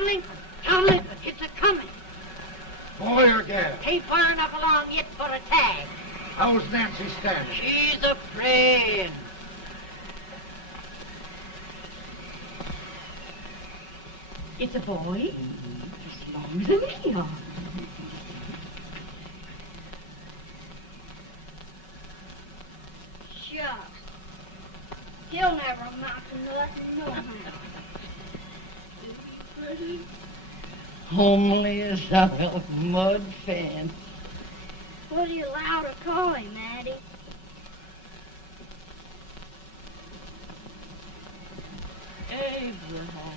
Townley, Townley, it's a-coming. Boy or gal? Ain't far enough along yet for a tag. How's Nancy standing? She's a-praying. It's a boy? As long as me are. Shucks. He'll never amount to nothing, no how. Pretty. Homely as a mud fan. What do you allow to call him, Addie? Abraham.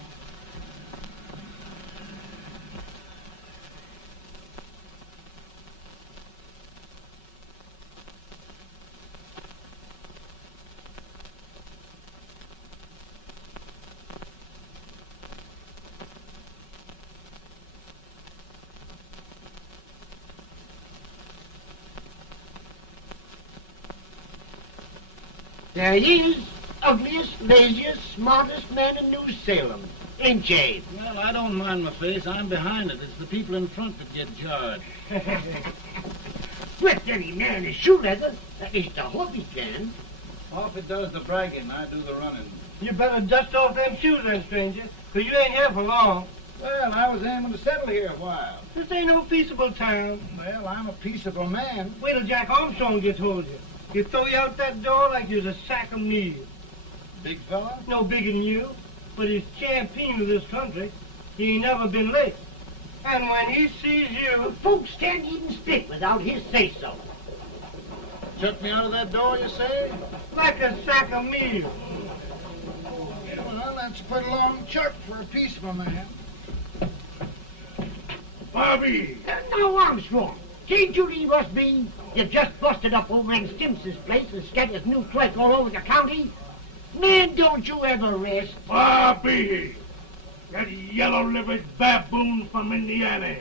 There he is, ugliest, laziest, smartest man in New Salem, ain't Jay? Well, I don't mind my face. I'm behind it. It's the people in front that get jarred. With any man in shoe leather, at least I hope he can. Off it does the bragging. I do the running. You better dust off them shoes then, stranger, 'cause you ain't here for long. Well, I was aiming to settle here a while. This ain't no peaceable town. Well, I'm a peaceable man. Wait till Jack Armstrong gets hold of you. He'll throw you out that door like you're a sack of meal. Big fella? No bigger than you, but he's champion of this country. He ain't never been late. And when he sees you... Folks can't even speak without his say-so. Chuck me out of that door, you say? like a sack of meal. Well, that's a pretty long chuck for a peaceful man. Bobby! Now, Armstrong, can't you leave us be? You've just busted up over in Stimpson's place and scattered new clerk all over the county. Man, don't you ever rest. Bobby! That yellow-livered baboon from Indiana.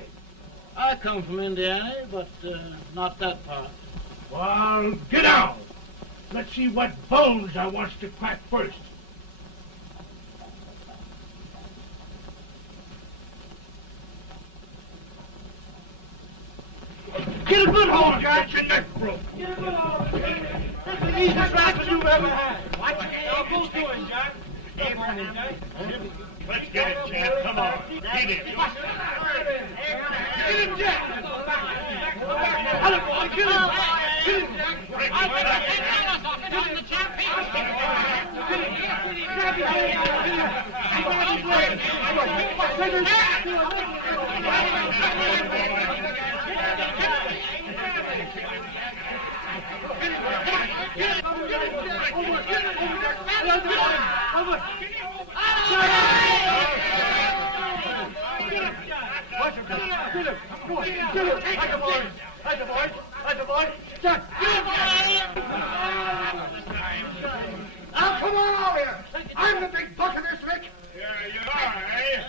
I come from Indiana, but not that part. Well, get out. Let's see what bones I wants to crack first. Get a good hold, Jack. Get your neck broke. Get a good hold. That's the easiest rifle you've ever had. Watch it. Now, both doing, Jack. Let's get it, Jack. Come on. Get it. Get him, Jack. Hello, boy. Get him. Get him, Jack. Get him, Now, come on over here. I'm the big buck of this lick. Yeah, you are, eh?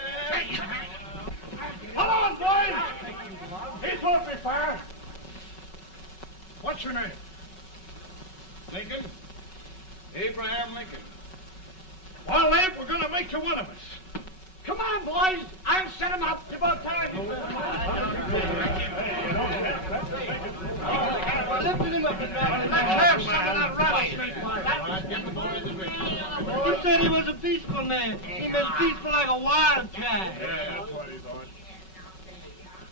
Come on, boys. He's holding me fire. What's your name? Lincoln? Abraham Lincoln. Well, Abe, we're going to make you one of us. Come on, boys. I'll set him up. It's about time. Lifting him up and down. Let's have some of that rattlesnake. You said he was a peaceful man. He was peaceful like a wildcat. Yeah, that's what he thought.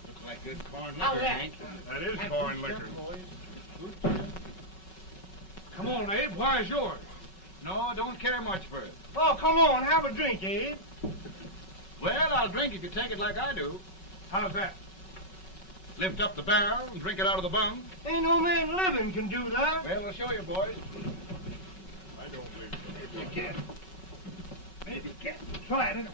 Looks like good corn liquor, Hank. That is corn liquor. Come on, Abe. Where's yours? No, don't care much for it. Oh, come on. Have a drink, Abe. Well, I'll drink if you take it like I do. How's that? Lift up the barrel and drink it out of the bung. Ain't no man living can do that. Well, I'll show you, boys. I don't believe so. Maybe you can. Maybe you can. Try it anyway.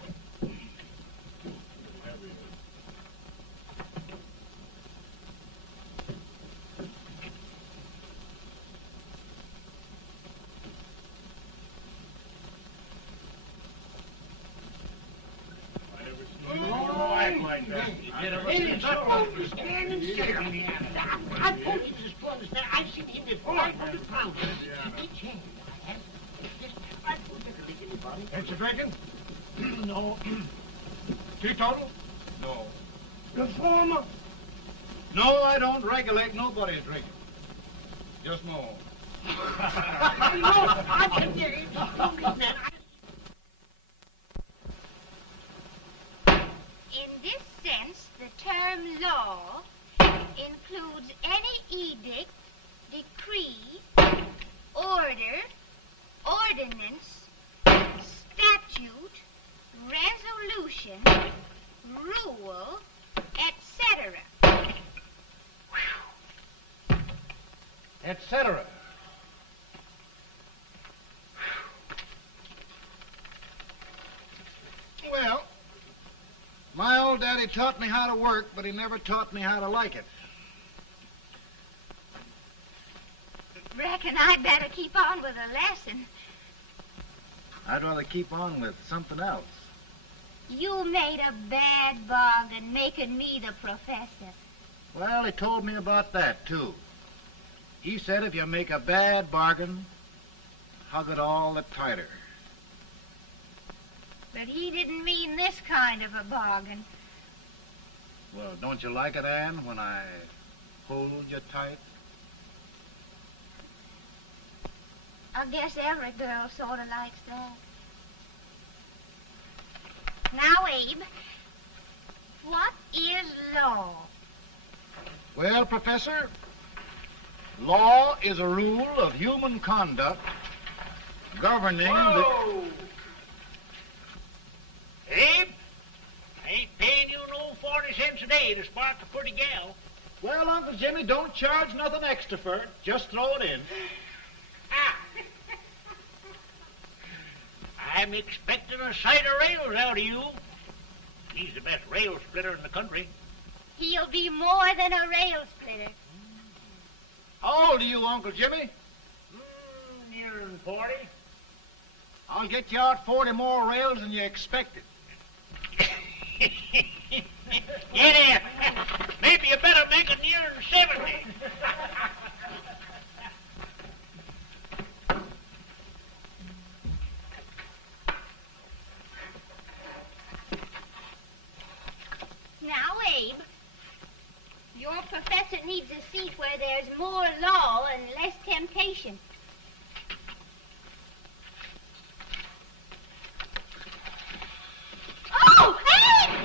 Like that. Stand and sit on me. I told you this brother, I've seen him before. 500 pounds. Each hand. I told you to make anybody. Ain't you drinking? No. Teetotal? No. Reformer? No, I don't regulate nobody's drinking. Just my own. I can hear you. In this sense, the term law includes any edict, decree, order, ordinance, statute, resolution, rule, etc. Etc. Well, my old daddy taught me how to work, but he never taught me how to like it. Reckon I'd better keep on with the lesson. I'd rather keep on with something else. You made a bad bargain making me the professor. Well, he told me about that, too. He said if you make a bad bargain, hug it all the tighter. But he didn't mean this kind of a bargain. Well, don't you like it, Ann, when I hold you tight? I guess every girl sort of likes that. Now, Abe, what is law? Well, Professor, law is a rule of human conduct governing Whoa! Abe, I ain't paying you no 40 cents a day to spark a pretty gal. Well, Uncle Jimmy, don't charge nothing extra for it. Just throw it in. I'm expecting a sight of rails out of you. He's the best rail splitter in the country. He'll be more than a rail splitter. How old are you, Uncle Jimmy? Nearing 40. I'll get you out 40 more rails than you expected. Get in. Maybe you better make it nearing 70. Now, Abe, your professor needs a seat where there's more law and less temptation. Oh, Abe!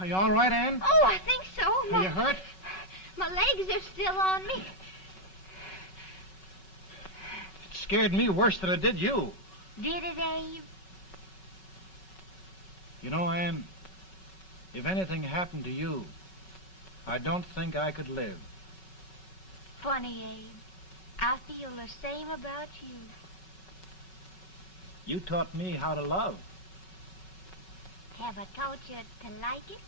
Are you all right, Ann? Oh, I think so. Are you hurt? My legs are still on me. It scared me worse than it did you. Did it, Abe? You know, Ann, if anything happened to you, I don't think I could live. Funny, Abe. I feel the same about you. You taught me how to love. Have I taught you to like it?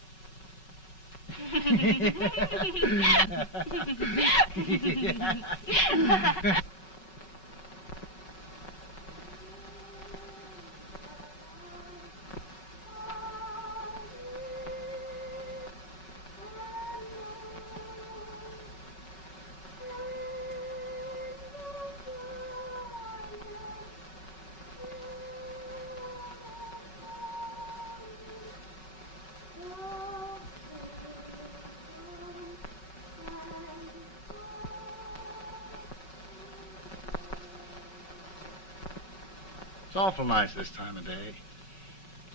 It's awful nice this time of day.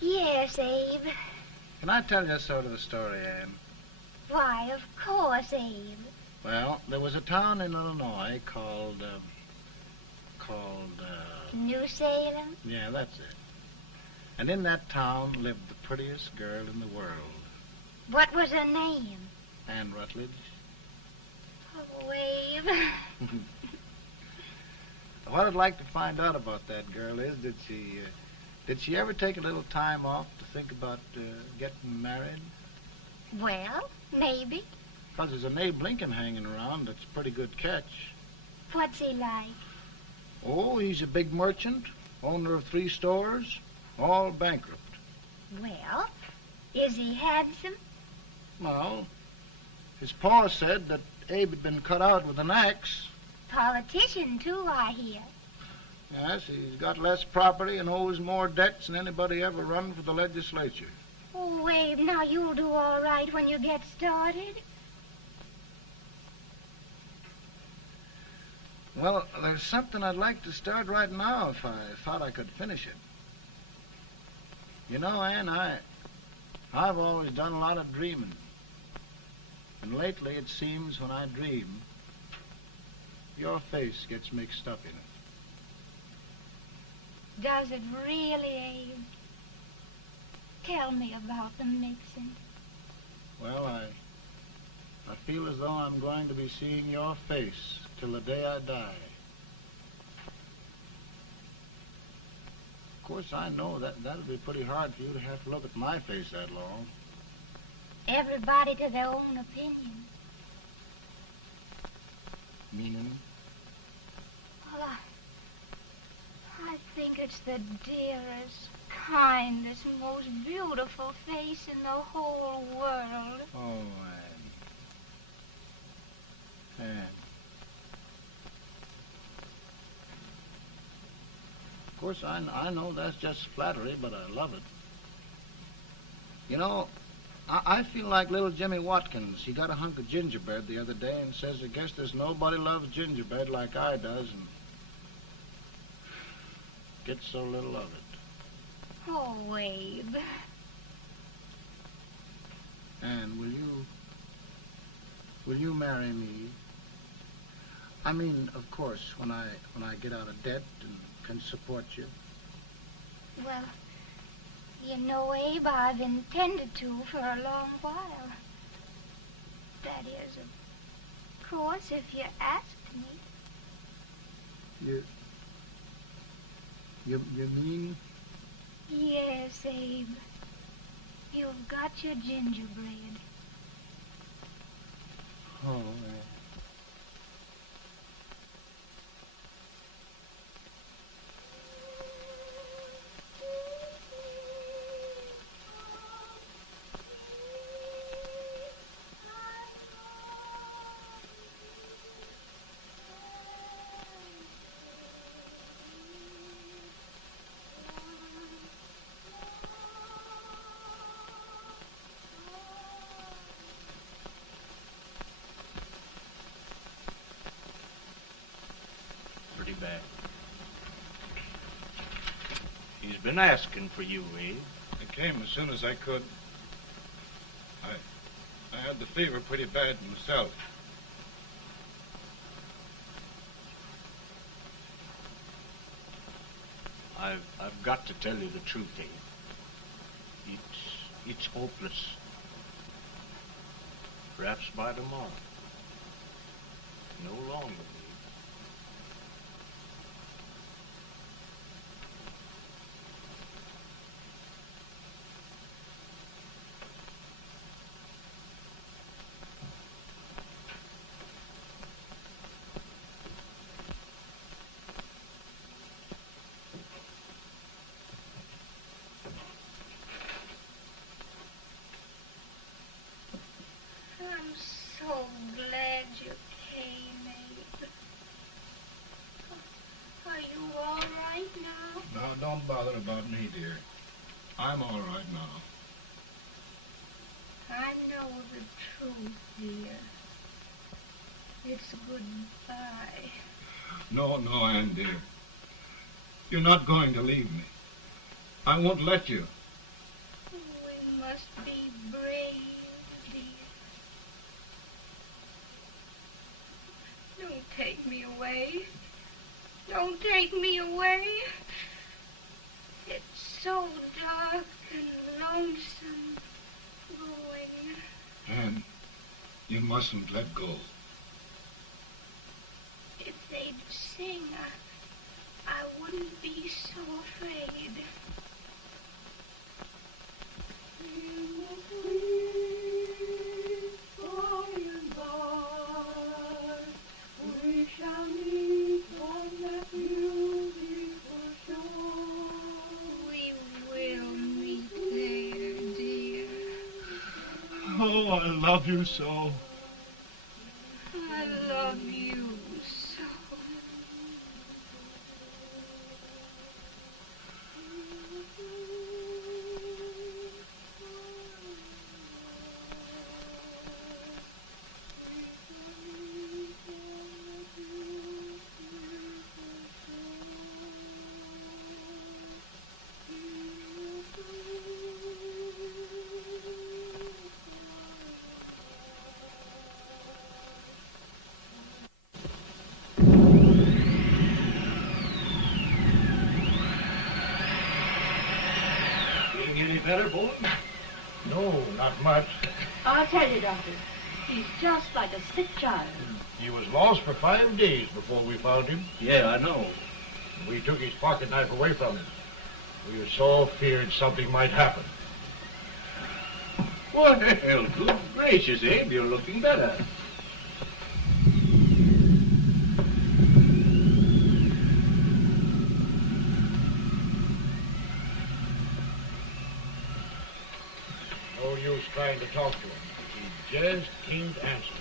Yes, Abe. Can I tell you sort of the story, Ann? Why, of course, Abe. Well, there was a town in Illinois called, New Salem? yeah, that's it. And in that town lived the prettiest girl in the world, What was her name? Ann Rutledge. Oh, Abe. What I'd like to find out about that girl is, did she ever take a little time off to think about getting married? Well, maybe. Because there's an Abe Lincoln hanging around that's a pretty good catch. What's he like? Oh, he's a big merchant, owner of 3 stores, all bankrupt. Well, is he handsome? Well, his pa said that Abe had been cut out with an axe. Politician, too, I hear. Yes, he's got less property and owes more debts than anybody ever run for the legislature. Oh, Abe, now you'll do all right when you get started. Well, there's something I'd like to start right now if I thought I could finish it. You know, Ann, I've always done a lot of dreaming. And lately it seems when I dream, your face gets mixed up in it. Does it really, Abe? Tell me about the mixing. Well, I feel as though I'm going to be seeing your face till the day I die. Of course, I know that'll be pretty hard for you to have to look at my face that long. Everybody to their own opinion. Meaning? Well, I think it's the dearest, kindest, most beautiful face in the whole world. Oh, Ann. Ann. Of course, I know that's just flattery, but I love it. You know, I feel like little Jimmy Watkins. He got a hunk of gingerbread the other day and says, I guess there's nobody loves gingerbread like I does, and gets so little of it. Oh, Abe. Ann, will you marry me? I mean, of course, when I get out of debt and can support you. Well, you know, Abe, I've intended to for a long while. That is, of course, if you asked me. You mean? Yes, Abe. You've got your gingerbread. Oh, Pretty bad. He's been asking for you, Abe. I came as soon as I could. I had the fever pretty bad myself. I've got to tell you the truth, Abe. It's hopeless. Perhaps by tomorrow. No longer, Abe. I'm so glad you came, Abe. Are you all right now? Now, don't bother about me, dear. I'm all right now. I know the truth, dear. It's goodbye. No, Ann, dear. You're not going to leave me. I won't let you. We must be brave, dear. Don't take me away. Don't take me away. It's so dark and lonesome going. Ann, you mustn't let go. If they'd sing, I wouldn't be so afraid. We shall meet on that beautiful shore. We will meet there, dear. Oh, I love you so. I love you so. better, Boone? No, not much. I'll tell you, Doctor. He's just like a sick child. He was lost for 5 days before we found him. Yeah, I know. We took his pocket knife away from him. We were so feared something might happen. Well, good gracious, Abe, you're looking better. No use trying to talk to him. He just can't answer.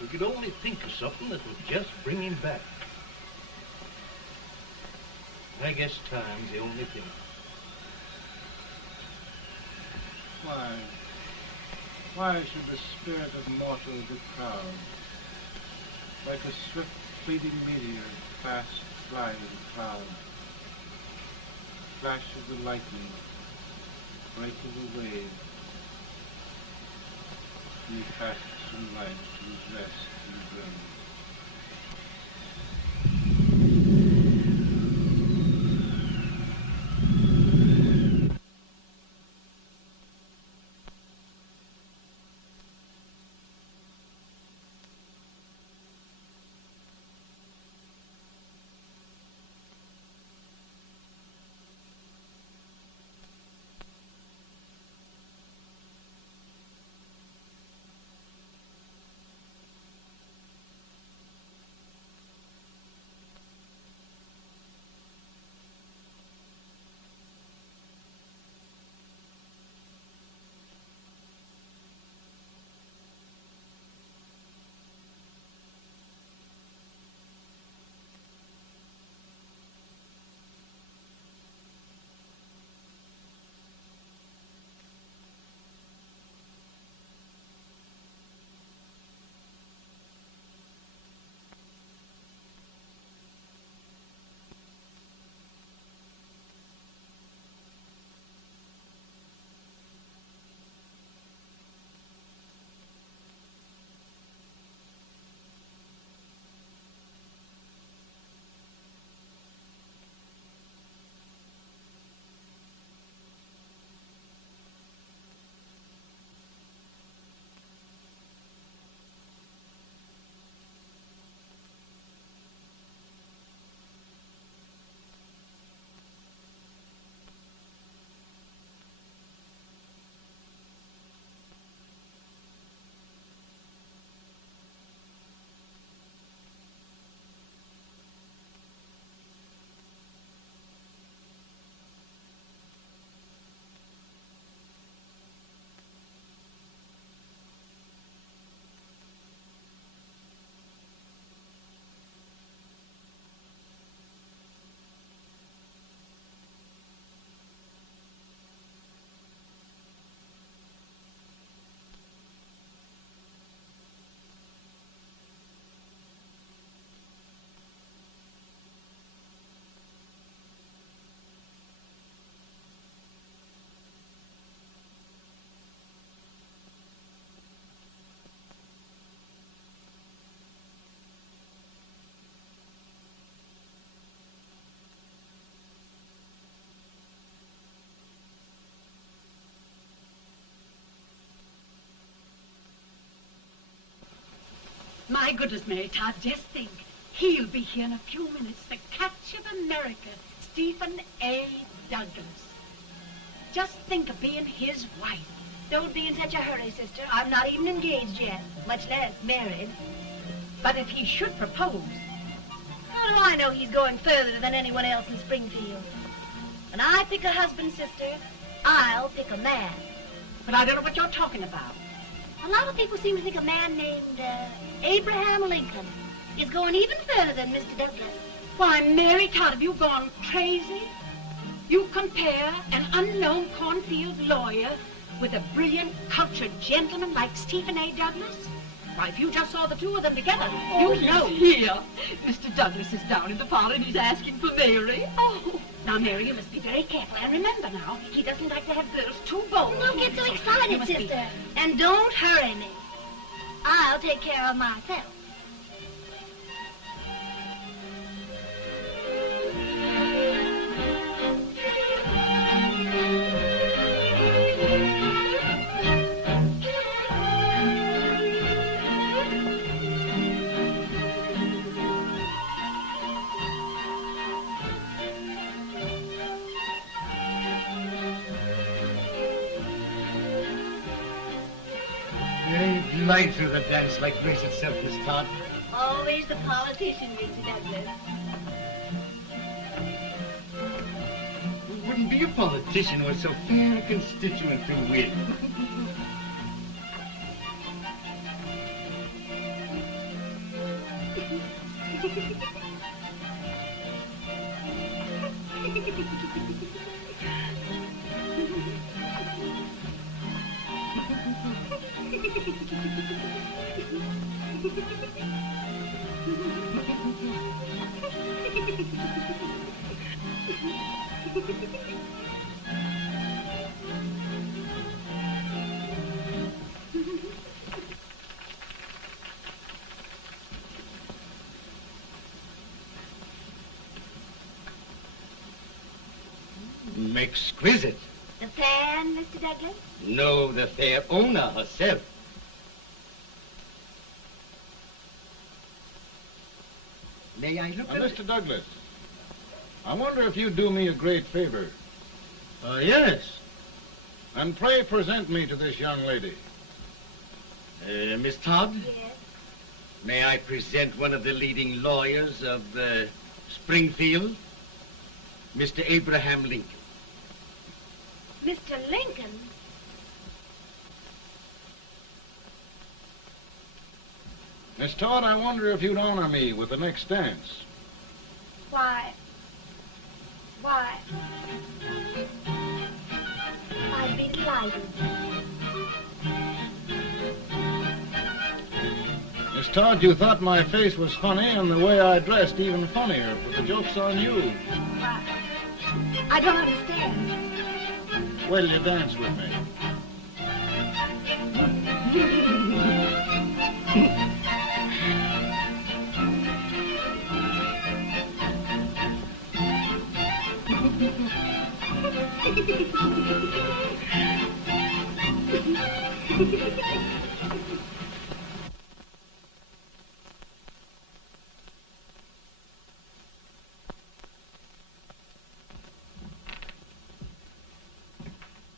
We could only think of something that would just bring him back. I guess time's the only thing. Why should the spirit of mortal be proud? Like a swift fleeting meteor, fast flying cloud. Flash of the lightning, break of the wave. He fasts from life to his rest in the grave. My goodness, Mary Todd, just think. He'll be here in a few minutes. The catch of America, Stephen A. Douglas. Just think of being his wife. Don't be in such a hurry, sister. I'm not even engaged yet, much less married. But if he should propose... How do I know he's going further than anyone else in Springfield? When I pick a husband, sister, I'll pick a man. But I don't know what you're talking about. A lot of people seem to think a man named Abraham Lincoln is going even further than Mr. Douglas. Why, Mary Todd, have you gone crazy? You compare an unknown cornfield lawyer with a brilliant, cultured gentleman like Stephen A. Douglas? Why, if you just saw the two of them together, you'd know. Here. Mr. Douglas is down in the parlor and he's asking for Mary. Oh. Now, Mary, you must be very careful. And remember now, he doesn't like to have girls too bold. Don't get so You excited, must be- sister. And don't hurry me. I'll take care of myself. Glide through the dance like grace itself, Miss Todd. Always the politician, Mr. Douglas. We wouldn't be a politician with so fair a constituent to win. Exquisite. The fan, Mr. Douglas? No, the fair owner herself. May I look Now, at it? Mr. Douglas, I wonder if you'd do me a great favor. Yes. And pray present me to this young lady. Miss Todd? Yes. May I present one of the leading lawyers of Springfield, Mr. Abraham Lincoln. Mr. Lincoln? Miss Todd, I wonder if you'd honor me with the next dance. Why? I'd be delighted. Miss Todd, you thought my face was funny and the way I dressed even funnier, but the joke's on you. Why? I don't understand. Will you dance with me?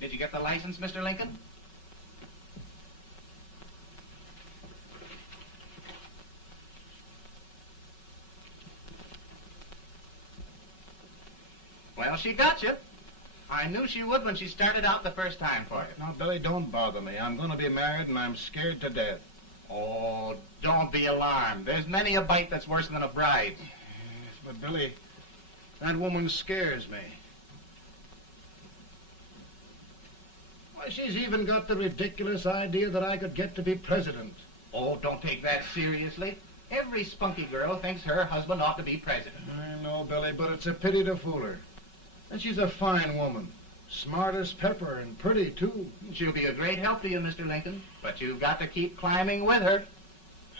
Did you get the license, Mr. Lincoln? Well, she got you. I knew she would when she started out the first time for you. Now, Billy, don't bother me. I'm going to be married and I'm scared to death. Oh, don't be alarmed. There's many a bite that's worse than a bride. Yes, but Billy, that woman scares me. Why, she's even got the ridiculous idea that I could get to be president. Oh, don't take that seriously. Every spunky girl thinks her husband ought to be president. I know, Billy, but it's a pity to fool her. And she's a fine woman. Smart as pepper and pretty, too. She'll be a great help to you, Mr. Lincoln, but you've got to keep climbing with her.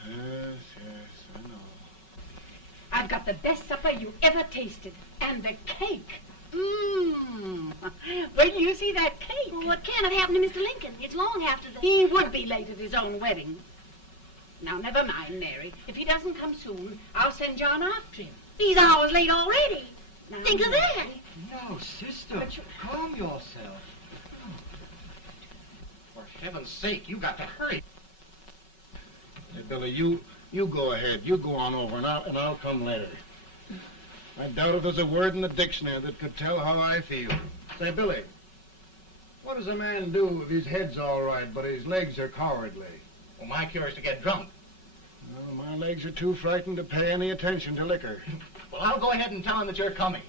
Yes, I know. I've got the best supper you ever tasted. And the cake. Mmm. Wait till you see that cake. Well, what can have happened to Mr. Lincoln? It's long after the... He would be late at his own wedding. Now, never mind, Mary. If he doesn't come soon, I'll send John after him. He's hours late already. Now, Think of that. No, sister. Calm yourself. For heaven's sake, you got to hurry. Hey, Billy, you go ahead. You go on over, and I'll come later. I doubt if there's a word in the dictionary that could tell how I feel. Say, Billy, what does a man do if his head's all right, but his legs are cowardly? Well, my cure is to get drunk. Well, my legs are too frightened to pay any attention to liquor. Well, I'll go ahead and tell him that you're coming.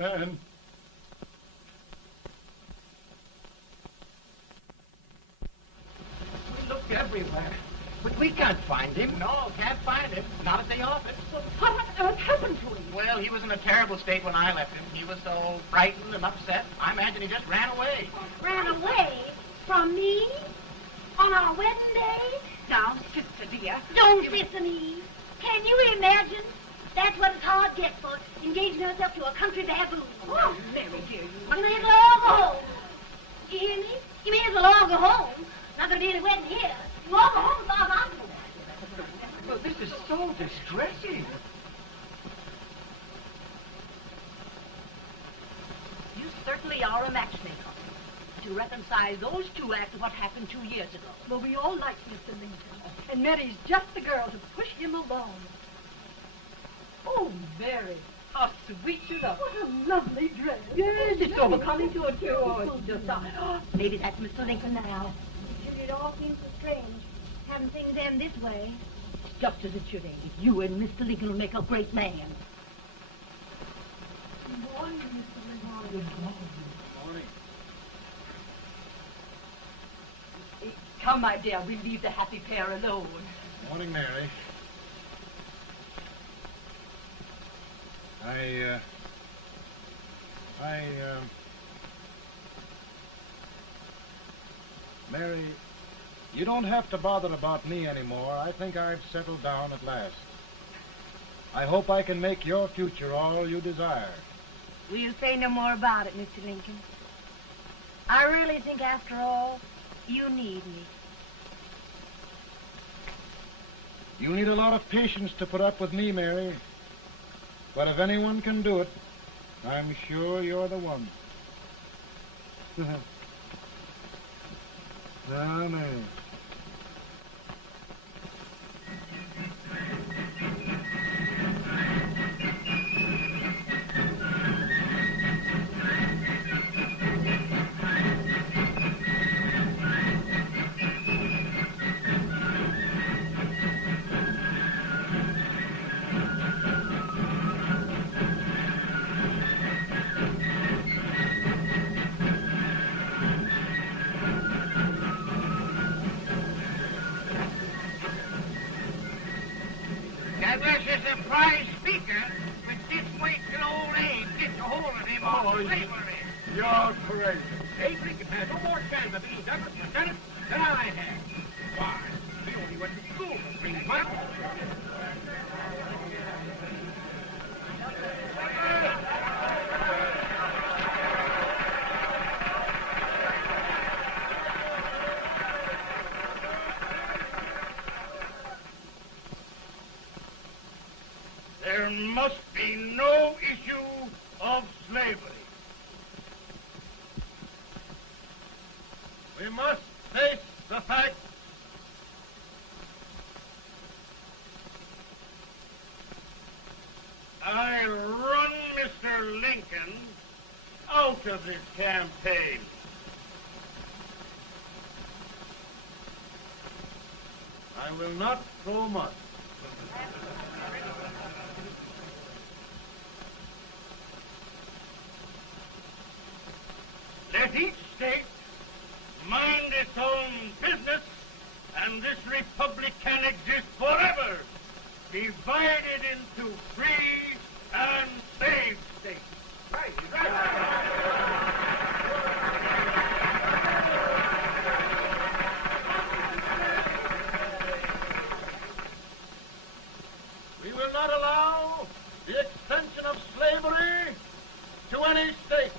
Ann. We looked everywhere, but we can't find him. No, can't find him. Not at the office. Well, what on earth happened to him? Well, he was in a terrible state when I left him. He was so frightened and upset. I imagine he just ran away. Ran away from me on our wedding day? Now, sister dear. Don't sister me. Can you imagine? That's what it's hard gets for, engaging herself to a country baboon. Oh, Mary dear, You may as well all go home. You hear me? You may as well all go home. Not going to be any wedding here. You all go home as far as I'm concerned. Well, this is so distressing. You certainly are a matchmaker. To reconcile those two after what happened 2 years ago. Well, we all like Mr. Lincoln. And Mary's just the girl to push him along. Oh, Mary, how sweet you look. What a lovely dress. Yes, it's overcoming to it, too. Oh, it's just... maybe that's Mr. Lincoln now. It all seems so strange, having things end this way. It's just as it should end. You and Mr. Lincoln will make a great man. Good morning, Mr. Lincoln. Good morning. Come, my dear, we'll leave the happy pair alone. Morning, Mary. Mary, you don't have to bother about me anymore. I think I've settled down at last. I hope I can make your future all you desire. We'll say no more about it, Mr. Lincoln. I really think, after all, you need me. You need a lot of patience to put up with me, Mary. But if anyone can do it, I'm sure you're the one. Ah, Mary. That was a surprise speaker, but just wait till old Abe gets a hold of him on slavery. You're crazy. Abe Lincoln has no more chance of being Douglas Lieutenant than I have. Why? He only went to school for 3 months. There must be no issue of slavery. We must face the fact I run Mr. Lincoln out of this campaign. I will not throw much. Let each state mind its own business, and this republic can exist forever, divided into free and slave states. Right, We will not allow the extension of slavery to any state.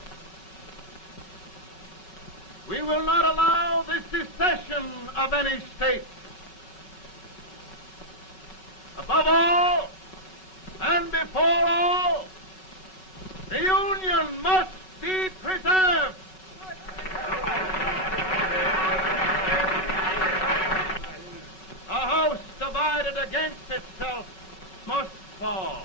We will not allow the secession of any state. Above all, and before all, the Union must be preserved. A house divided against itself must fall.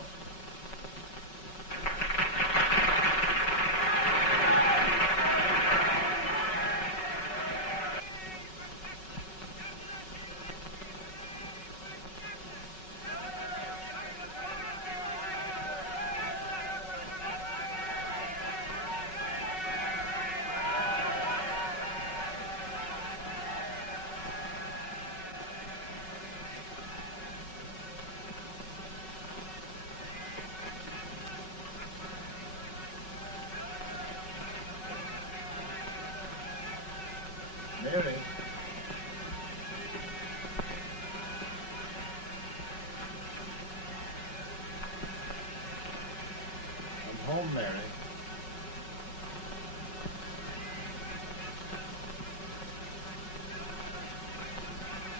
home, Mary.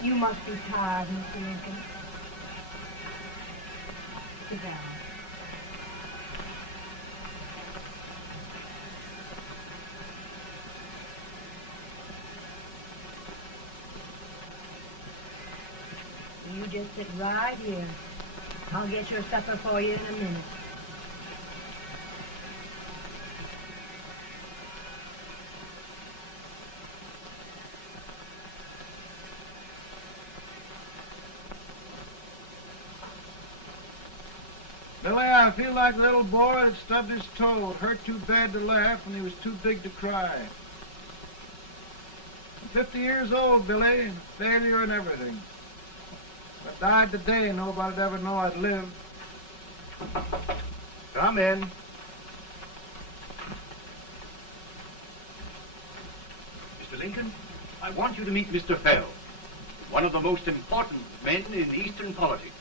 You must be tired, Mr. Lincoln. Sit down. You just sit right here. I'll get your supper for you in a minute. Billy, I feel like a little boy that stubbed his toe. It hurt too bad to laugh, and he was too big to cry. I'm 50 years old, Billy, failure and everything. If I died today, nobody'd ever know I'd lived. Come in. Mr. Lincoln, I want you to meet Mr. Fell, one of the most important men in Eastern politics.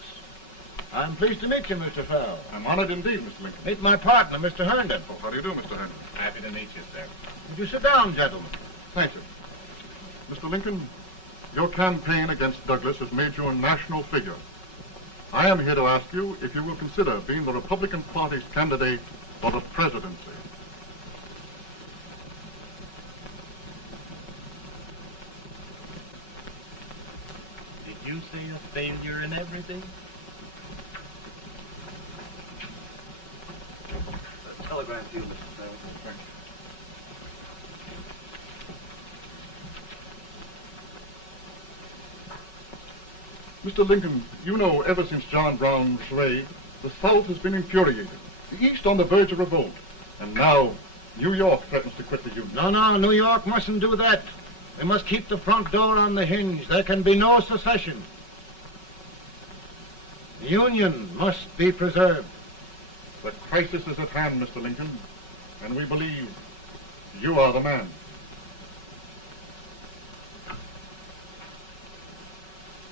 I'm pleased to meet you, Mr. Fell. I'm honored indeed, Mr. Lincoln. Meet my partner, Mr. Herndon. Oh, how do you do, Mr. Henry? Happy to meet you, sir. Would you sit down, gentlemen? Thank you. Mr. Lincoln, your campaign against Douglas has made you a national figure. I am here to ask you if you will consider being the Republican Party's candidate for the presidency. Did you say a failure in everything? A telegram to you, Mr. Fell. Thank you. Mr. Lincoln, you know ever since John Brown's raid, the South has been infuriated, the East on the verge of revolt, and now New York threatens to quit the Union. No, New York mustn't do that. They must keep the front door on the hinge. There can be no secession. The Union must be preserved. The crisis is at hand, Mr. Lincoln, and we believe you are the man.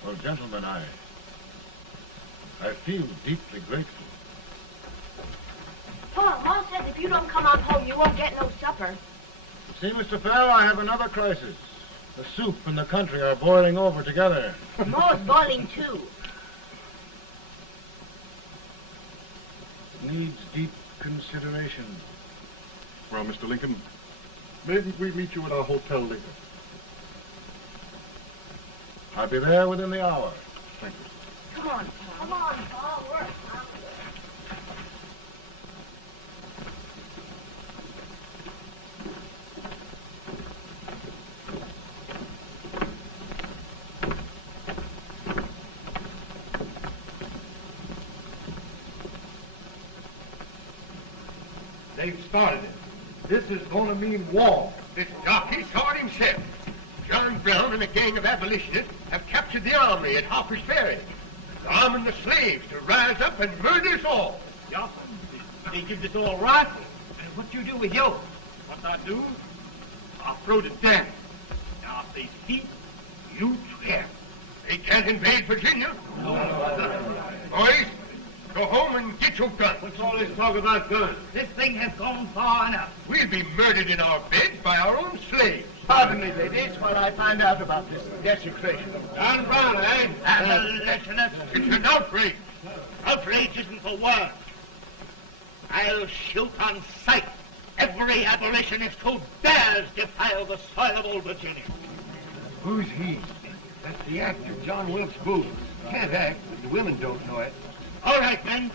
Well, gentlemen, I feel deeply grateful. Pa, Ma says if you don't come on home, you won't get no supper. See, Mr. Fell, I have another crisis. The soup and the country are boiling over together. Ma's boiling too. It needs deep consideration. Well, Mr. Lincoln, maybe we meet you at our hotel later. I'll be there within the hour. Thank you. Come on, Pa. Come on, Pa. Work. They've started it. This is going to mean war. This jockey saw it himself. John Brown and a gang of abolitionists have captured the armory at Harper's Ferry. They're arming the slaves to rise up and murder us all. Yeah, they give us all rifles. And what you do with yours? What I do? I'll throw to death. Now, if they speak, you swear. They can't invade Virginia. Boys, go home and get your guns. What's all this talk about guns? This thing has gone far enough. We'll be murdered in our beds by our own slaves. Pardon me, ladies, while I find out about this desecration. John Brown, eh? Abolitionist. It's an outrage. Outrage isn't for words. I'll shoot on sight every abolitionist who dares defile the soil of old Virginia. Who's he? That's the actor, John Wilkes Booth. Can't act, but the women don't know it. All right, men.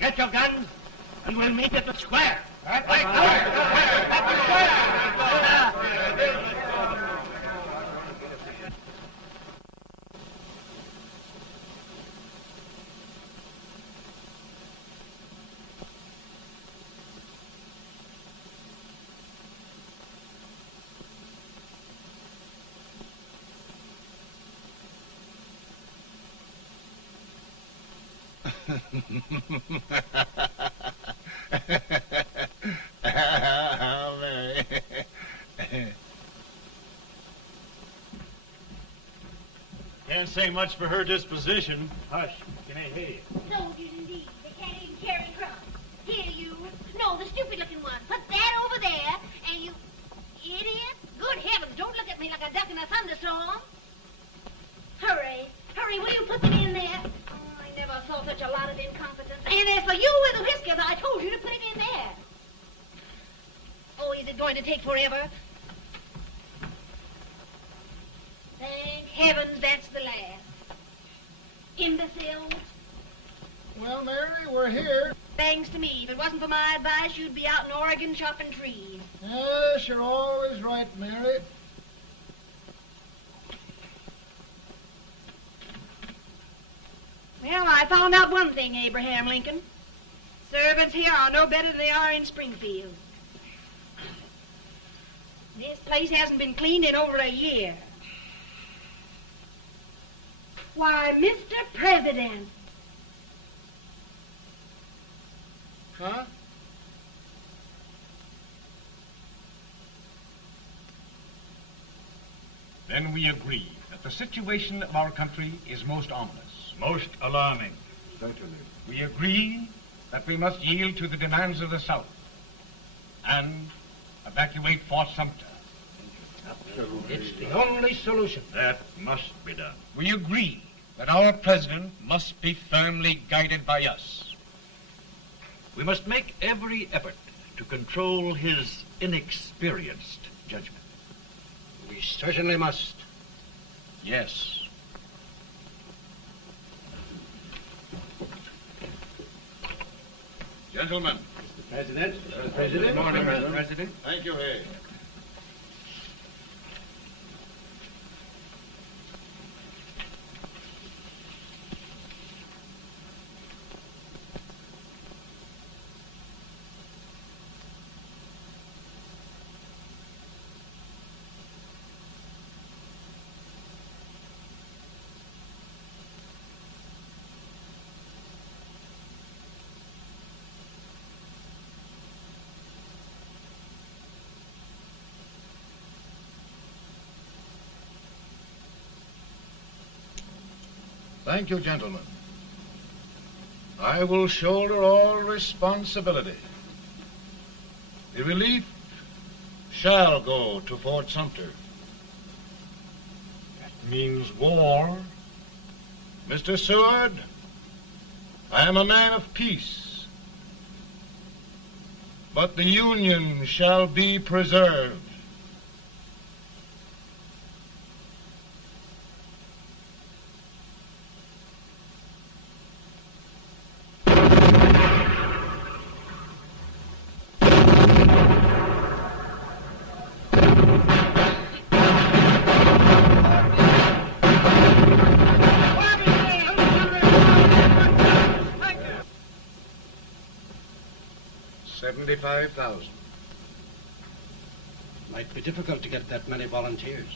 Get your guns, and we'll meet at the square. At the square! Mary. Can't say much for her disposition. Hush, can I hear you? Soldiers indeed. They can't even carry crumbs. Here, you. incompetence. And as for you with the whiskers, I told you to put it in there. Oh, is it going to take forever? Thank heavens that's the last. Imbecile. Well, Mary, we're here. Thanks to me. If it wasn't for my advice, you'd be out in Oregon chopping trees. Yes, you're always right, Mary. Well, I found out one thing, Abraham Lincoln. Servants here are no better than they are in Springfield. This place hasn't been cleaned in over a year. Why, Mr. President. Huh? Then we agree that the situation of our country is most ominous. Most alarming. Certainly. We agree that we must yield to the demands of the South and evacuate Fort Sumter. It's the only solution. That must be done. We agree that our president must be firmly guided by us. We must make every effort to control his inexperienced judgment. We certainly must. Yes. Gentlemen. Mr. President. President. Good morning, Mr. President. Thank you, Hay. Thank you, gentlemen. I will shoulder all responsibility. The relief shall go to Fort Sumter. That means war. Mr. Seward, I am a man of peace, but the Union shall be preserved. $75,000. Might be difficult to get that many volunteers.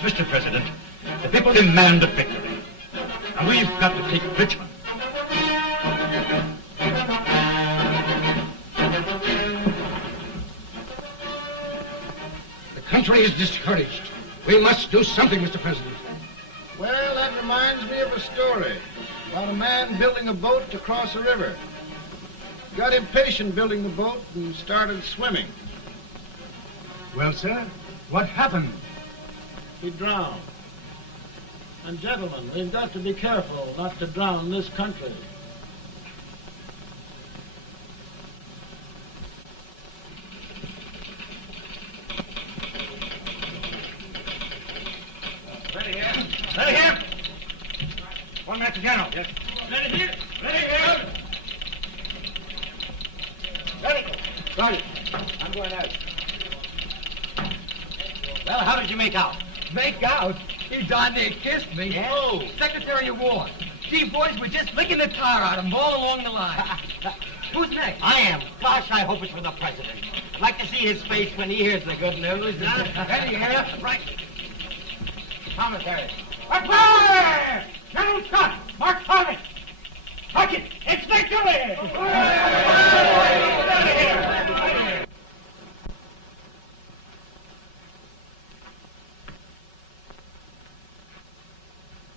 Mr. President, the people demand a victory. And we've got to take Richmond. The country is discouraged. We must do something, Mr. President. Well, that reminds me of a story about a man building a boat to cross a river. Got impatient building the boat and started swimming. Well, sir, what happened? He drowned. And gentlemen, we've got to be careful not to drown this country. Ready here. Ready here. One minute to General. Yes. Ready here. Ready here. Ready. Sergeant, I'm going out. Well, how did you make out? Make out? He darn near kissed me. Yeah? Oh, Secretary of War. Gee, boys, we're just licking the tar out of him all along the line. Who's next? I am. Gosh, I hope it's for the president. I'd like to see his face when he hears the good news. Ready here. Right. Commissary. Fire! General Scott! Mark target! Mark it! It's victory!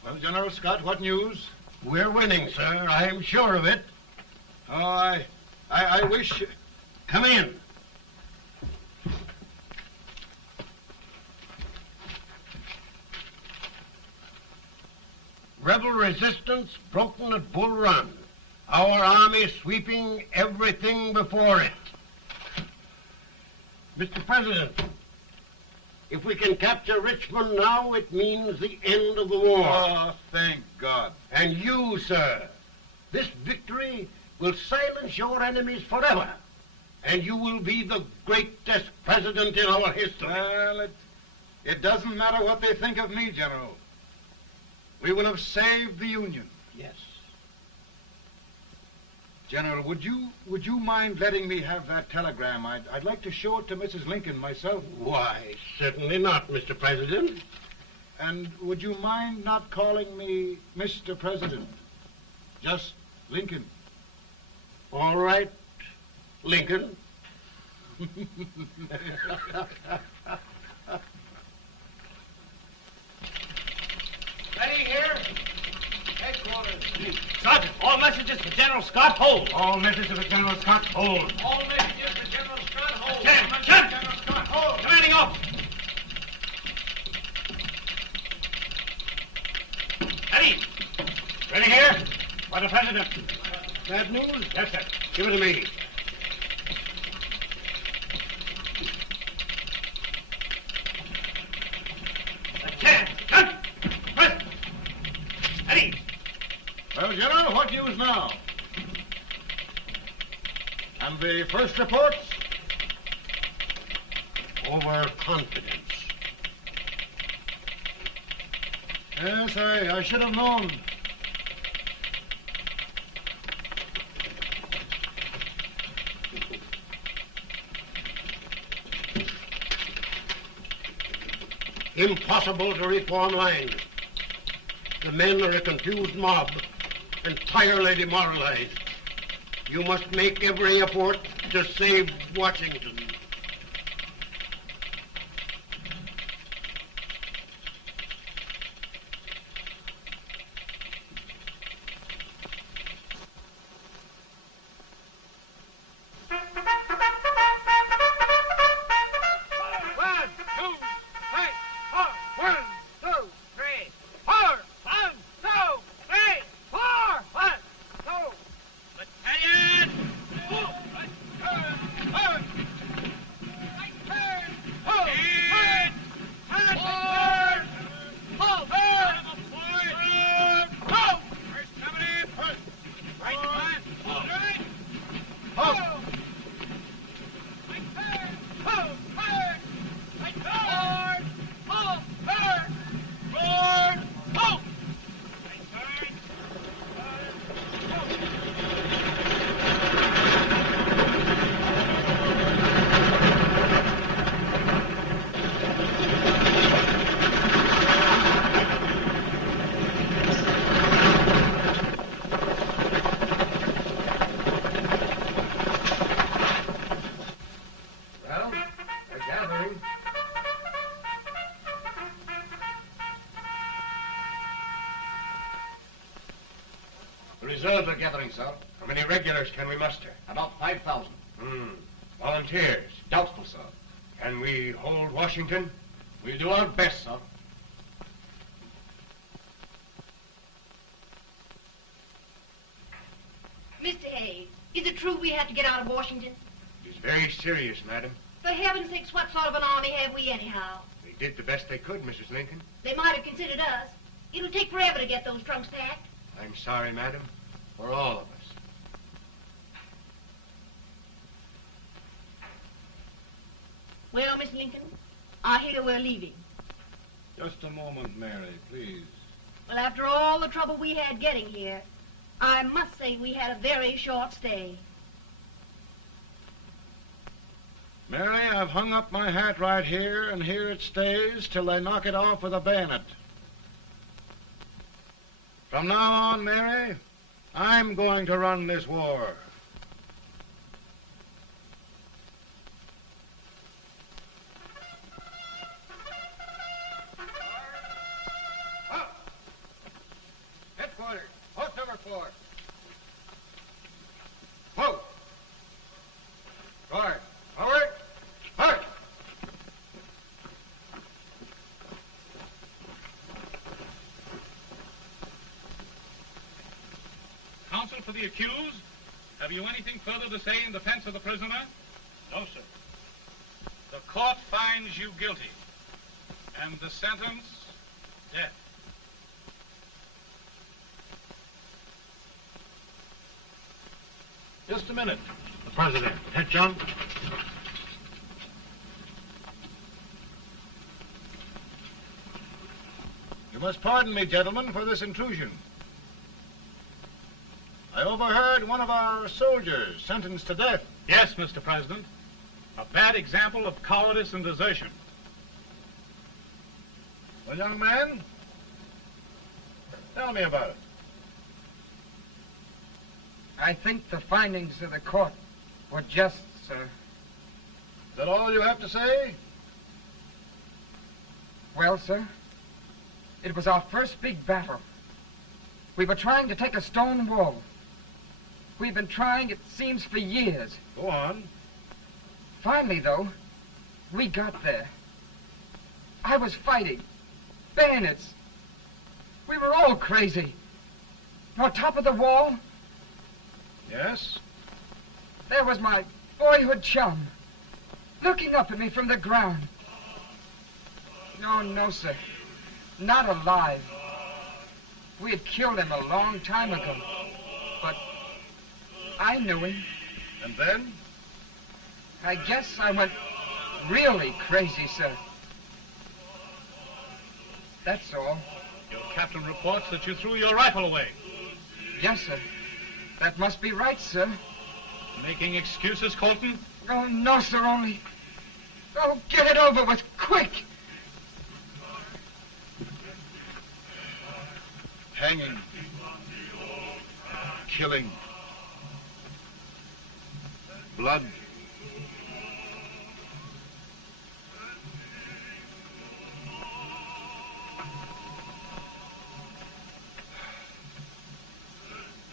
Well, General Scott, what news? We're winning, sir. I am sure of it. Oh, I wish... Come in. Rebel resistance broken at Bull Run. Our army sweeping everything before it. Mr. President, if we can capture Richmond now, it means the end of the war. Oh, thank God. And you, sir, this victory will silence your enemies forever. And you will be the greatest president in our history. Well, it doesn't matter what they think of me, General. We will have saved the Union. Yes. General, would you mind letting me have that telegram? I'd like to show it to Mrs. Lincoln myself. Why, certainly not, Mr. President. And would you mind not calling me Mr. President? Just Lincoln. All right, Lincoln. Ready here. Headquarters. Sergeant, all messages for General Scott, hold. All messages for General Scott, hold. All messages for General Scott, hold. Chen! General Scott, hold. Commanding officer. Ready. Ready here? For the President. Bad news? Yes, sir. Give it to me. Chen! Press. Ready. Well, General, what news now? And the first reports? Overconfidence. Yes, I should have known. Impossible to reform lines. The men are a confused mob, entirely demoralized. You must make every effort to save Washington. Reserves are gathering, sir. How many regulars can we muster? About 5,000. Volunteers? Doubtful, sir. Can we hold Washington? We'll do our best, sir. Mr. Hayes, is it true we have to get out of Washington? It's very serious, madam. For heaven's sakes, what sort of an army have we anyhow? They did the best they could, Mrs. Lincoln. They might have considered us. It'll take forever to get those trunks packed. I'm sorry, madam, for all of us. Well, Miss Lincoln, I hear we're leaving. Just a moment, Mary, please. Well, after all the trouble we had getting here, I must say we had a very short stay. Mary, I've hung up my hat right here, and here it stays till they knock it off with a bayonet. From now on, Mary, I'm going to run this war. Headquarters, post number 4. Whoa! Guard, forward, march! Counsel for the accused, have you anything further to say in defense of the prisoner? No, sir. The court finds you guilty, and the sentence, death. Just a minute. The president. Head, John. You must pardon me, gentlemen, for this intrusion. I overheard one of our soldiers sentenced to death. Yes, Mr. President. A bad example of cowardice and desertion. Well, young man, tell me about it. I think the findings of the court were just, sir. Is that all you have to say? Well, sir, it was our first big battle. We were trying to take a stone wall. We've been trying, it seems, for years. Go on. Finally, though, we got there. I was fighting. Bayonets. We were all crazy. On top of the wall, Yes? there was my boyhood chum, looking up at me from the ground. No, sir. Not alive. We had killed him a long time ago. But I knew him. And then? I guess I went really crazy, sir. That's all. Your captain reports that you threw your rifle away. Yes, sir. That must be right, sir. Making excuses, Colton? Oh, no, sir, only... Oh, get it over with, quick! Hanging. Killing. Blood.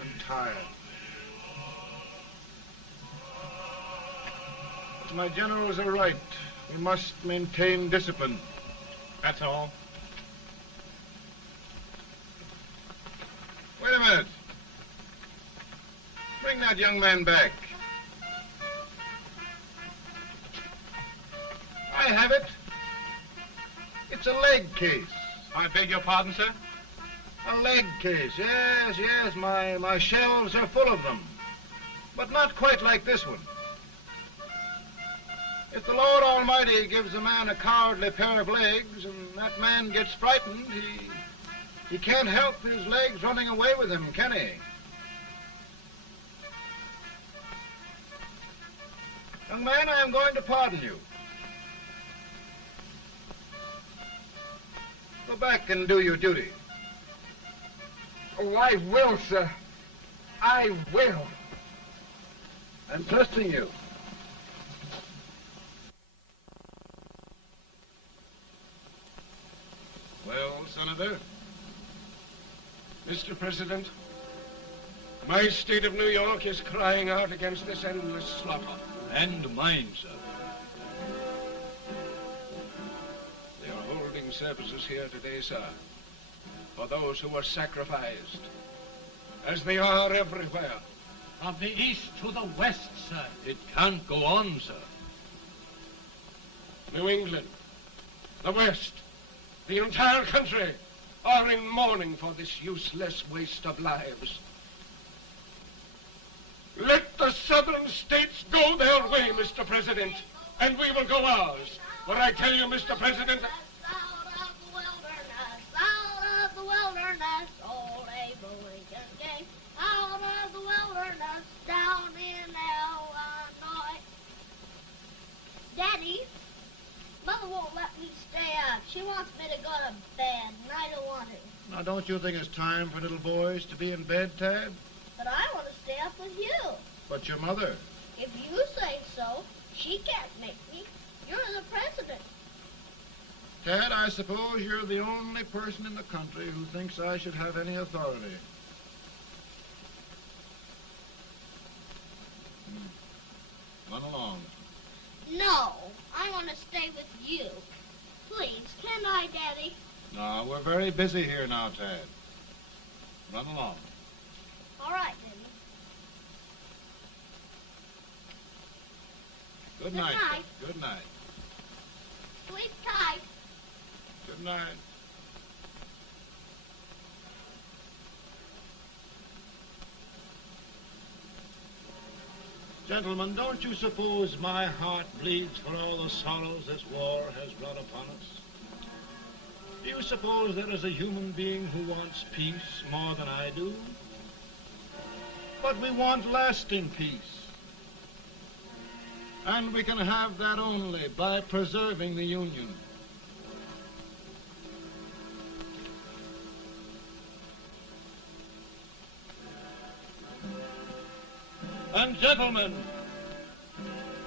I'm tired. But my generals are right. We must maintain discipline. That's all. Wait a minute. Bring that young man back. I have it. It's a leg case. I beg your pardon, sir? A leg case, yes. My shelves are full of them. But not quite like this one. If the Lord Almighty gives a man a cowardly pair of legs and that man gets frightened, he can't help his legs running away with him, can he? Young man, I am going to pardon you. Go back and do your duty. Oh, I will, sir. I will. I'm trusting you. Well, Senator? Mr. President, My state of New York is crying out against this endless slaughter. And mine, sir. They are holding services here today, sir, for those who were sacrificed, as they are everywhere. From the east to the west, sir. It can't go on, sir. New England, the West, the entire country are in mourning for this useless waste of lives. Let the southern states go their way, Mr. President, and we will go ours. But I tell you, Mr. President... Out of the wilderness, old Abe Lincoln came. Out of the wilderness, down in Illinois. Daddy, Mother won't let me stay up. She wants me to go to bed, and I don't want to. Now, don't you think it's time for little boys to be in bed, Tad? But I want to stay up with you. But your mother? If you say so, she can't make me. You're the president. Tad, I suppose you're the only person in the country who thinks I should have any authority. Run along. No, I want to stay with you. Please, can I, Daddy? No, we're very busy here now, Tad. Run along. All right, Daddy. Good night. Good night. Sleep tight. Good night. Gentlemen, don't you suppose my heart bleeds for all the sorrows this war has brought upon us? Do you suppose there is a human being who wants peace more than I do? But we want lasting peace. And we can have that only by preserving the Union. And gentlemen,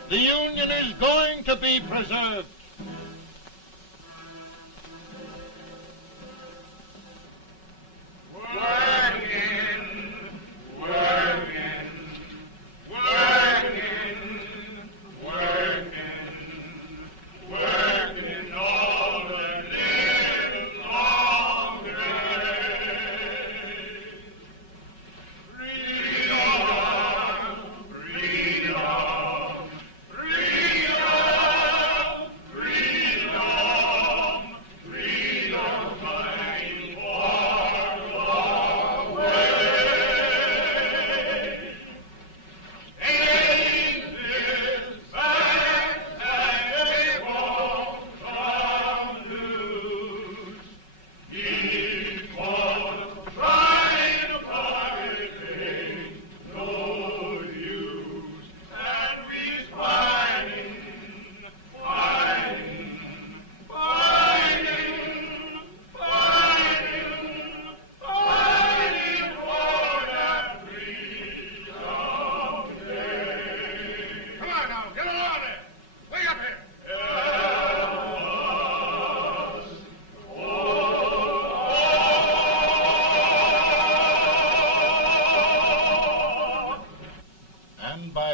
the Union is going to be preserved.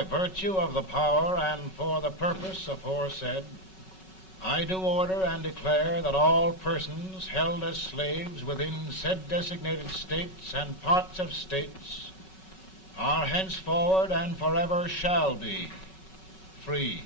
Virtue of the power and for the purpose aforesaid, I do order and declare that all persons held as slaves within said designated states and parts of states are henceforward and forever shall be free.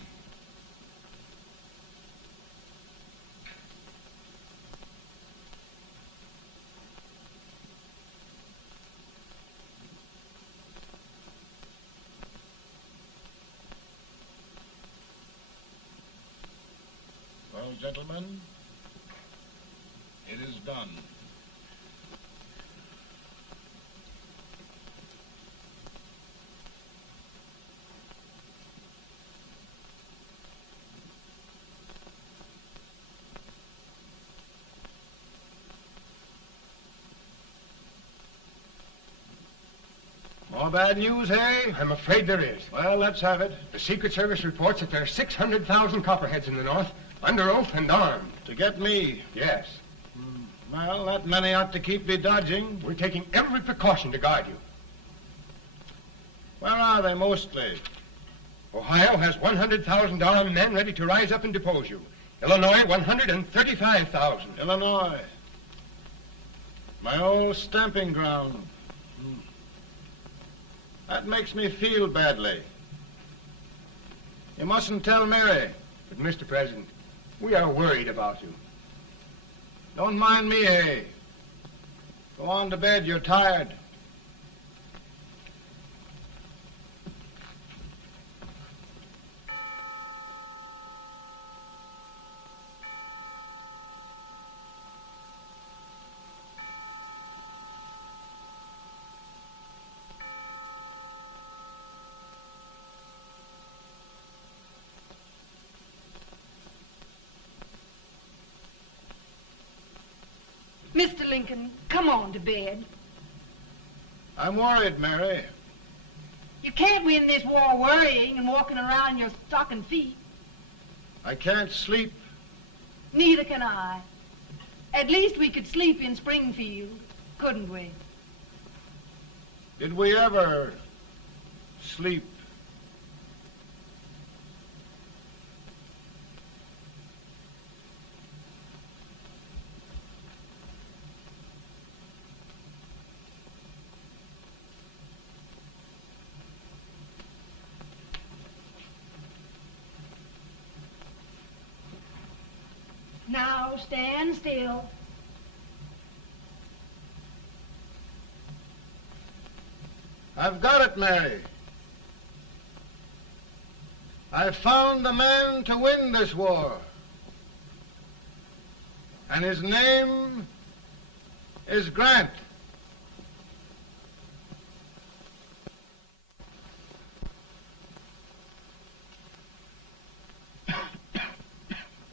Well, gentlemen, it is done. More bad news, eh? I'm afraid there is. Well, let's have it. The Secret Service reports that there are 600,000 copperheads in the North, under oath and armed. To get me? Yes. Well, that many ought to keep me dodging. We're taking every precaution to guard you. Where are they mostly? Ohio has 100,000 armed men ready to rise up and depose you. Illinois, 135,000. Illinois. My old stamping ground. That makes me feel badly. You mustn't tell Mary. But, Mr. President, we are worried about you. Don't mind me, eh? Go on to bed. You're tired. Mr. Lincoln, come on to bed. I'm worried, Mary. You can't win this war worrying and walking around in your stocking feet. I can't sleep. Neither can I. At least we could sleep in Springfield, couldn't we? Did we ever sleep? Now stand still. I've got it, Mary. I've found the man to win this war. And his name is Grant.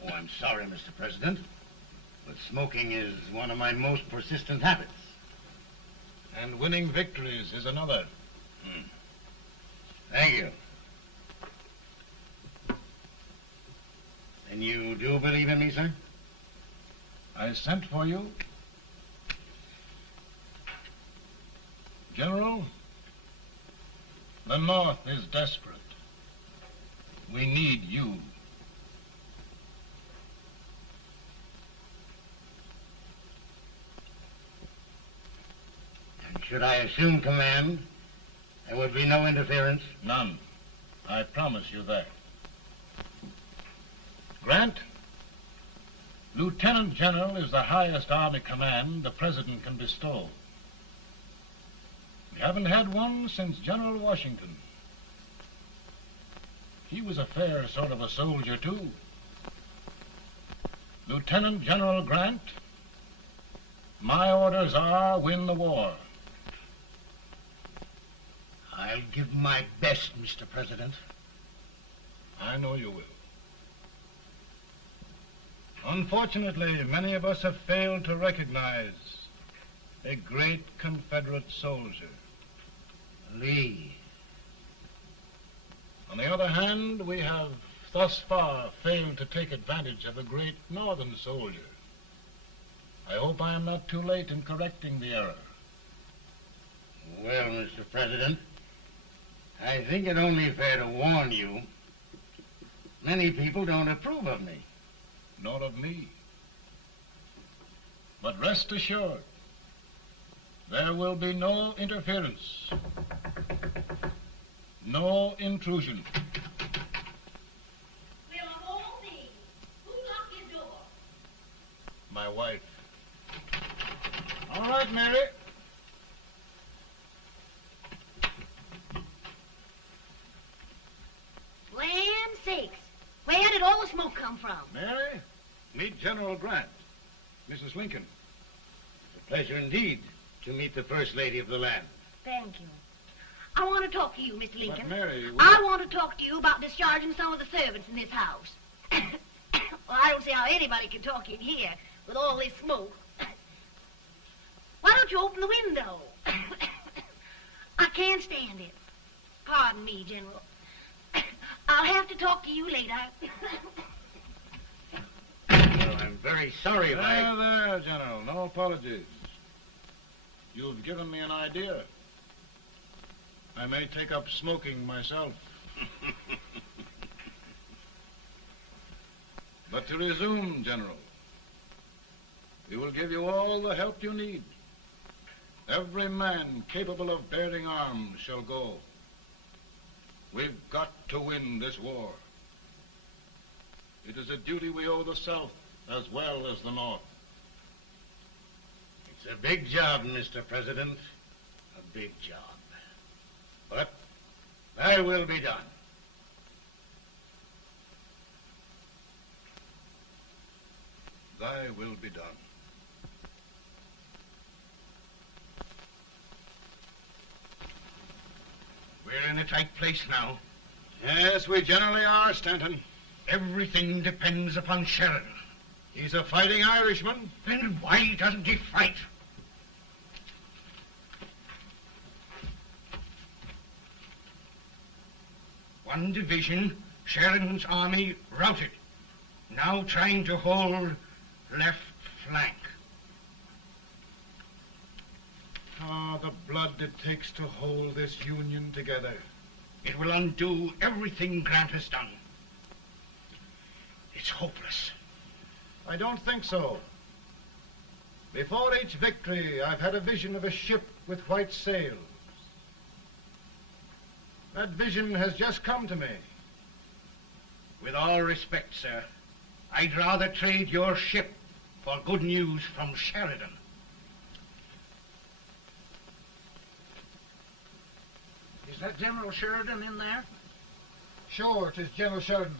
Oh, I'm sorry, Mr. President, but smoking is one of my most persistent habits. And winning victories is another. Thank you. And you do believe in me, sir? I sent for you. General, the North is desperate. We need you. And should I assume command, there would be no interference? None. I promise you that. Grant, Lieutenant General is the highest army command the President can bestow. We haven't had one since General Washington. He was a fair sort of a soldier, too. Lieutenant General Grant, my orders are win the war. I'll give my best, Mr. President. I know you will. Unfortunately, many of us have failed to recognize a great Confederate soldier. Lee. On the other hand, we have thus far failed to take advantage of a great Northern soldier. I hope I am not too late in correcting the error. Well, Mr. President, I think it only fair to warn you. Many people don't approve of me. Nor of me. But rest assured, there will be no interference, no intrusion. Well, of all things, who locked your door? My wife. All right, Mary. Land sakes. Where did all the smoke come from? Mary, meet General Grant, Mrs. Lincoln. It's a pleasure indeed to meet the First Lady of the land. Thank you. I want to talk to you, Mr. Lincoln. But Mary, I want to talk to you about discharging some of the servants in this house. Well, I don't see how anybody can talk in here with all this smoke. Why don't you open the window? I can't stand it. Pardon me, General. I'll have to talk to you later. Well, I'm very sorry if There, General. No apologies. You've given me an idea. I may take up smoking myself. But to resume, General, we will give you all the help you need. Every man capable of bearing arms shall go. We've got to win this war. It is a duty we owe the South as well as the North. It's a big job, Mr. President. A big job. But thy will be done. Thy will be done. We're in a tight place now. Yes, we generally are, Stanton. Everything depends upon Sheridan. He's a fighting Irishman. Then why doesn't he fight? One division, Sheridan's army, routed. Now trying to hold left flank. Ah, the blood it takes to hold this Union together. It will undo everything Grant has done. It's hopeless. I don't think so. Before each victory, I've had a vision of a ship with white sails. That vision has just come to me. With all respect, sir, I'd rather trade your ship for good news from Sheridan. Is that General Sheridan in there? Sure, it is General Sheridan.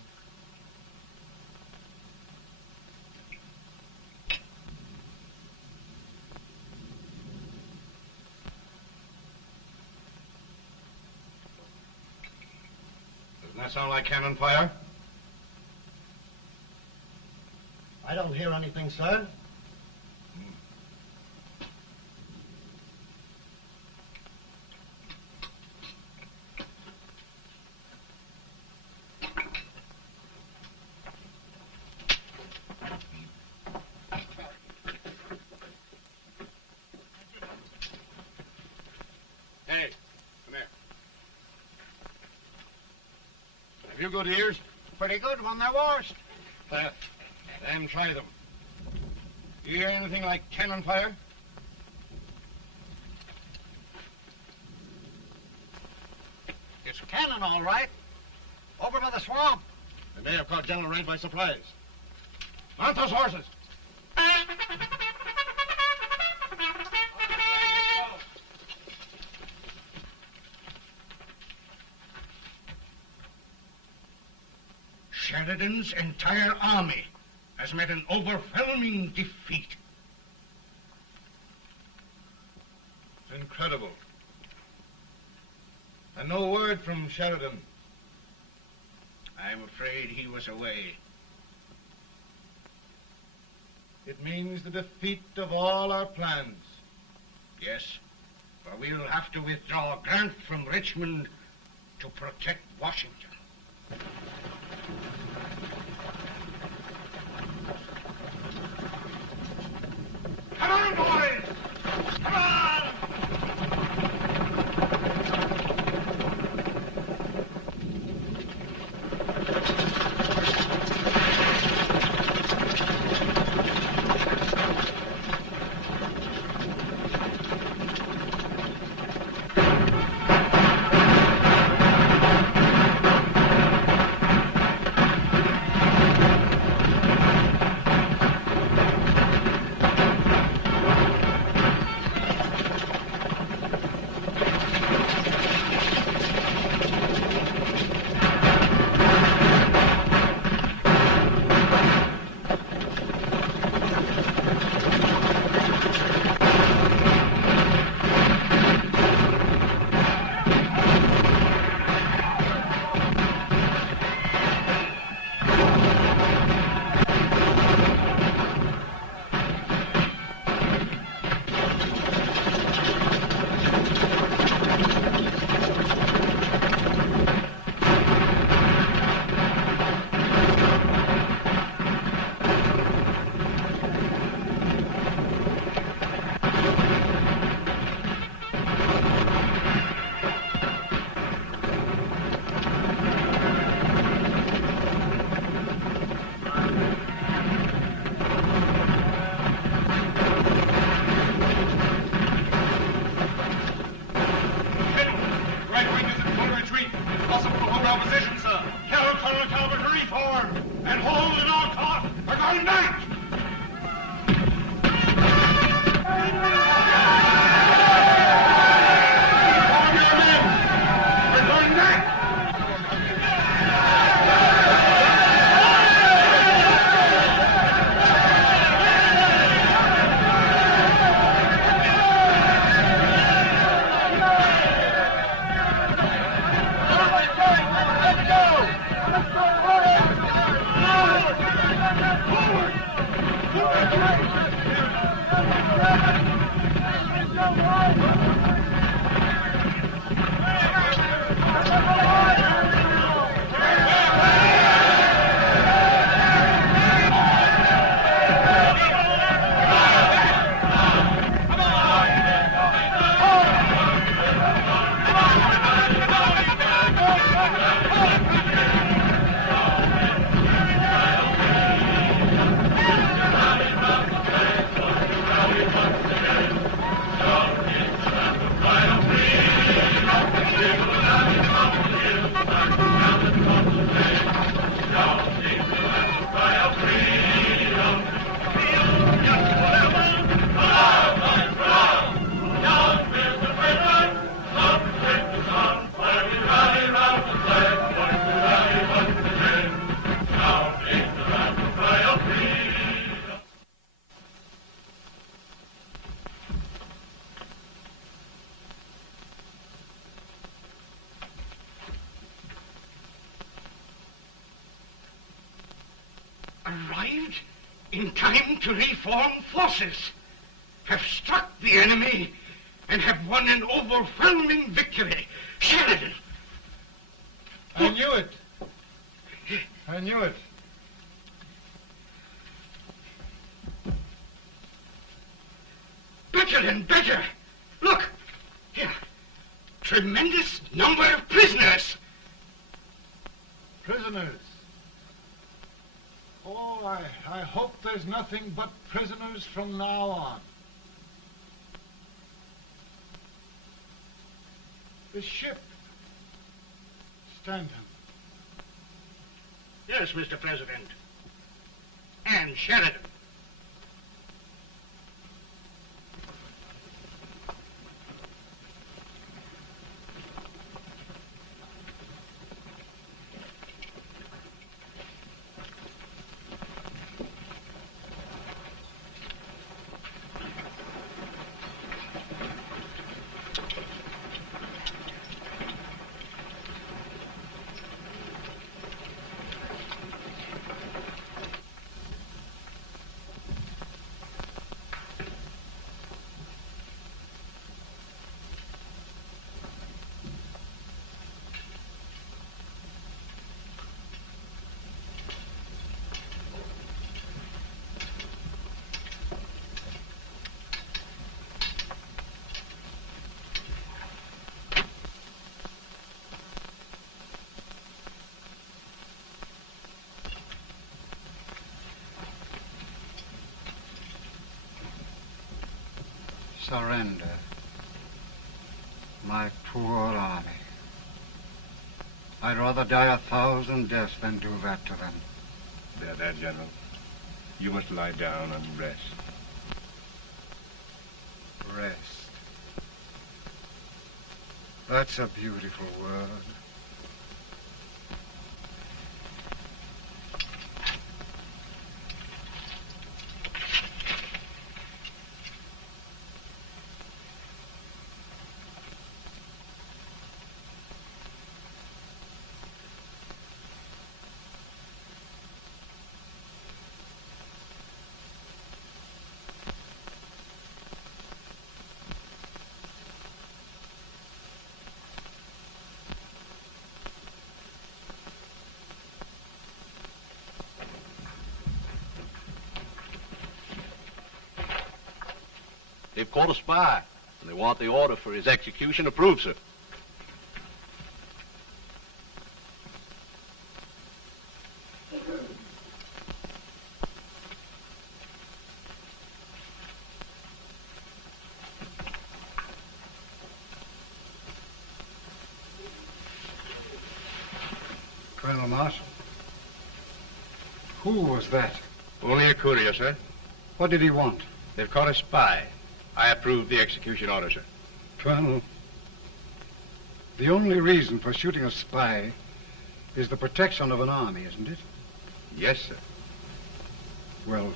Doesn't that sound like cannon fire? I don't hear anything, sir. Hey, come here. Have you good ears? Pretty good when they're washed. Then try them. You hear anything like cannon fire? It's cannon, all right. Over by the swamp. They may have caught General Grant by surprise. Mount those horses. Sheridan's entire army has met an overwhelming defeat. It's incredible. And no word from Sheridan. I'm afraid he was away. It means the defeat of all our plans. Yes, for we'll have to withdraw Grant from Richmond to protect Washington. Come on, boys! Come on! in time to reform forces, have struck the enemy, and have won an overwhelming victory. Sheridan! I knew it. I knew it. Better and better. Look, here. Tremendous number of prisoners. Prisoners. Oh, I hope there's nothing but prisoners from now on. The ship. Stanton. Yes, Mr. President. And Sheridan. Surrender. My poor army. I'd rather die 1,000 deaths than do that to them. There, General. You must lie down and rest. Rest. That's a beautiful word. They've caught a spy, and they want the order for his execution approved, sir. Colonel Marshall. Who was that? Only a courier, sir. What did he want? They've caught a spy. I approve the execution order, sir. Colonel, the only reason for shooting a spy is the protection of an army, isn't it? Yes, sir. Well,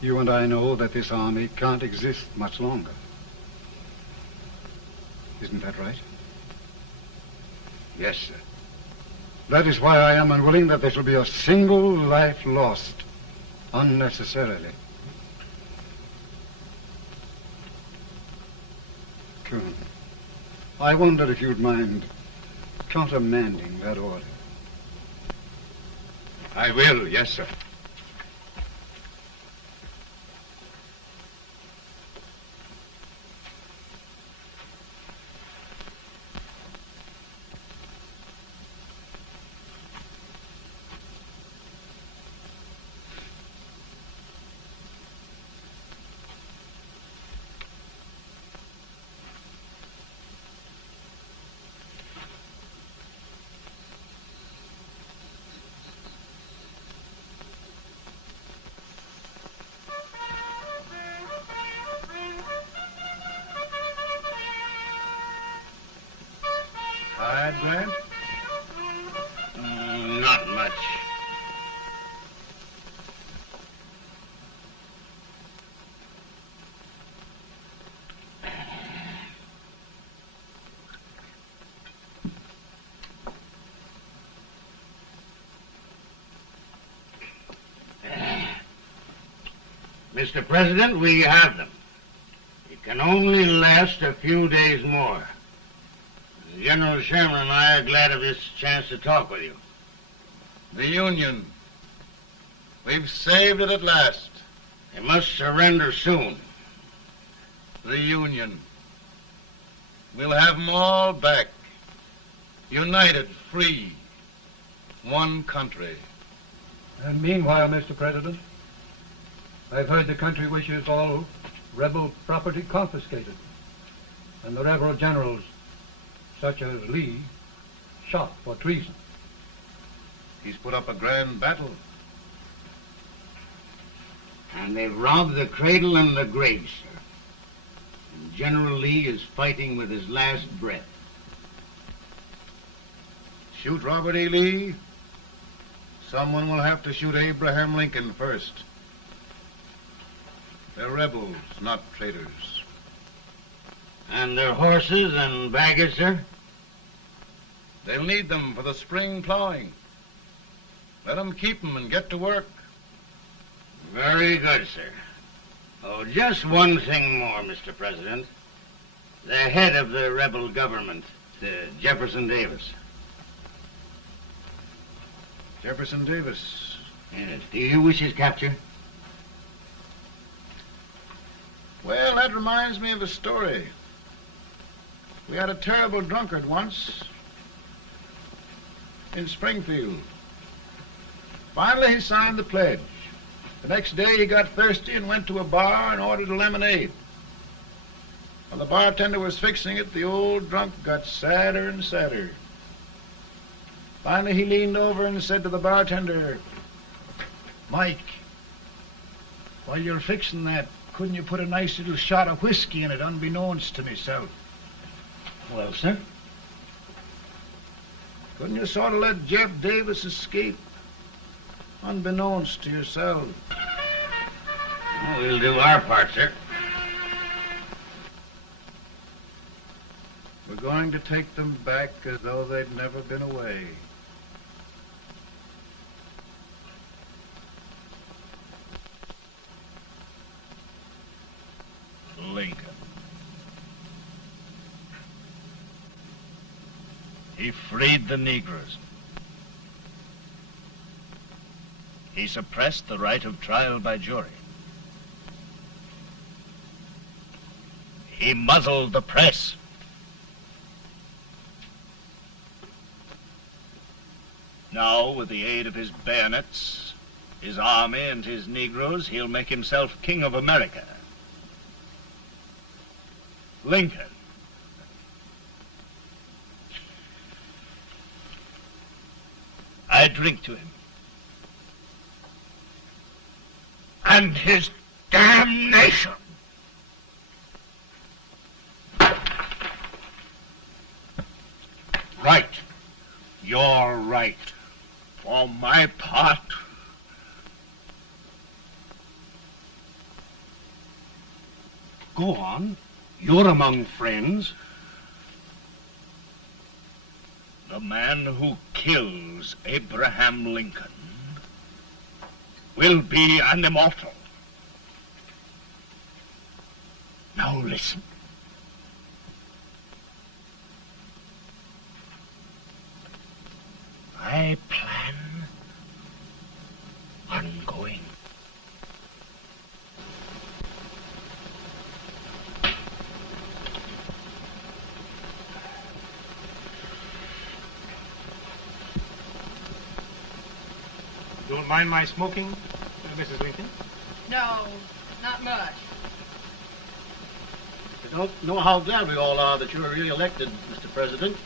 you and I know that this army can't exist much longer. Isn't that right? Yes, sir. That is why I am unwilling that there shall be a single life lost unnecessarily. Colonel, I wonder if you'd mind countermanding that order. I will, yes, sir. Grant? Not much. Mr. President, we have them. It can only last a few days more. General Sherman and I are glad of this chance to talk with you. The Union. We've saved it at last. They must surrender soon. The Union. We'll have them all back. United, free. One country. And meanwhile, Mr. President, I've heard the country wishes all rebel property confiscated, and the rebel generals, such as Lee, shot for treason. He's put up a grand battle. And they've robbed the cradle and the grave, sir. And General Lee is fighting with his last breath. Shoot Robert E. Lee? Someone will have to shoot Abraham Lincoln first. They're rebels, not traitors. And their horses and baggage, sir? They'll need them for the spring plowing. Let them keep them and get to work. Very good, sir. Oh, just one thing more, Mr. President. The head of the rebel government, Jefferson Davis. Jefferson Davis. Yes. Do you wish his capture? Well, that reminds me of a story. We had a terrible drunkard once in Springfield. Finally, he signed the pledge. The next day, he got thirsty and went to a bar and ordered a lemonade. While the bartender was fixing it, the old drunk got sadder and sadder. Finally, he leaned over and said to the bartender, "Mike, while you're fixing that, couldn't you put a nice little shot of whiskey in it, unbeknownst to myself?" Well, sir? Couldn't you sort of let Jeff Davis escape, unbeknownst to yourself? Well, we'll do our part, sir. We're going to take them back as though they'd never been away. Lincoln. He freed the Negroes. He suppressed the right of trial by jury. He muzzled the press. Now, with the aid of his bayonets, his army, and his Negroes, he'll make himself King of America. Lincoln. I drink to him. And his damnation. Right. You're right. For my part, Go on. You're among friends. the man who kills Abraham Lincoln will be an immortal. Now listen. I plan on going. Don't mind my smoking, Mrs. Lincoln? No, not much. I don't know how glad we all are that you're re-elected, Mr. President.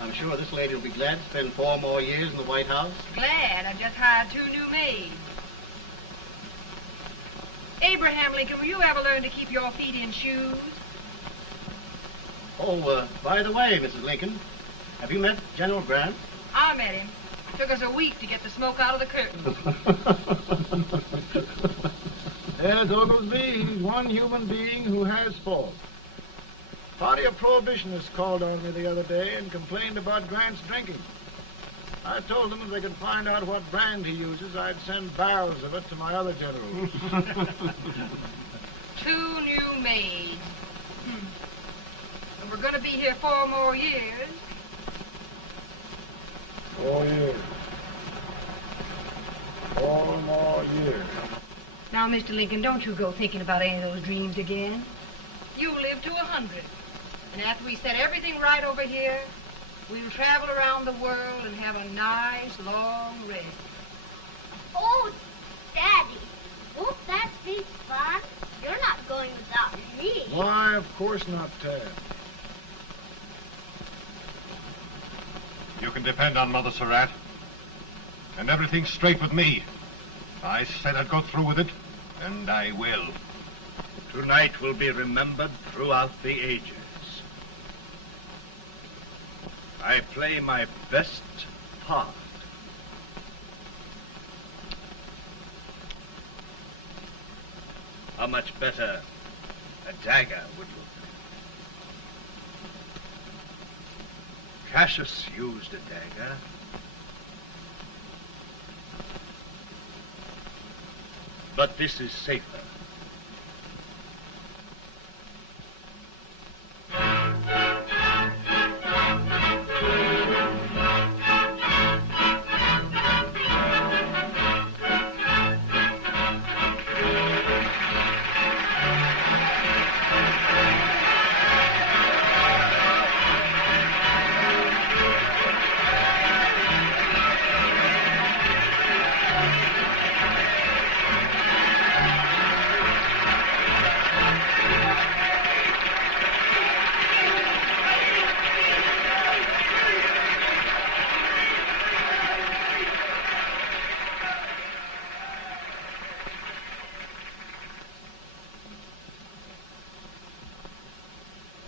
I'm sure this lady will be glad to spend 4 more years in the White House. Glad. I've just hired 2 new maids. Abraham Lincoln, will you ever learn to keep your feet in shoes? Oh, by the way, Mrs. Lincoln, have you met General Grant? I met him. Took us a week to get the smoke out of the curtains. As Oglesby, he's one human being who has faults. A party of prohibitionists called on me the other day and complained about Grant's drinking. I told them if they could find out what brand he uses, I'd send barrels of it to my other generals. 2 new maids. And we're going to be here 4 more years. 4 years. 4 more years. Now, Mr. Lincoln, don't you go thinking about any of those dreams again. You live to 100. And after we set everything right over here, we'll travel around the world and have a nice, long rest. Oh, Daddy, won't that be fun? You're not going without me. Why, of course not, Tad. You can depend on Mother Surratt. And everything's straight with me. I said I'd go through with it, and I will. Tonight will be remembered throughout the ages. I play my best part. How much better a dagger would look. Cassius used a dagger. But this is safer.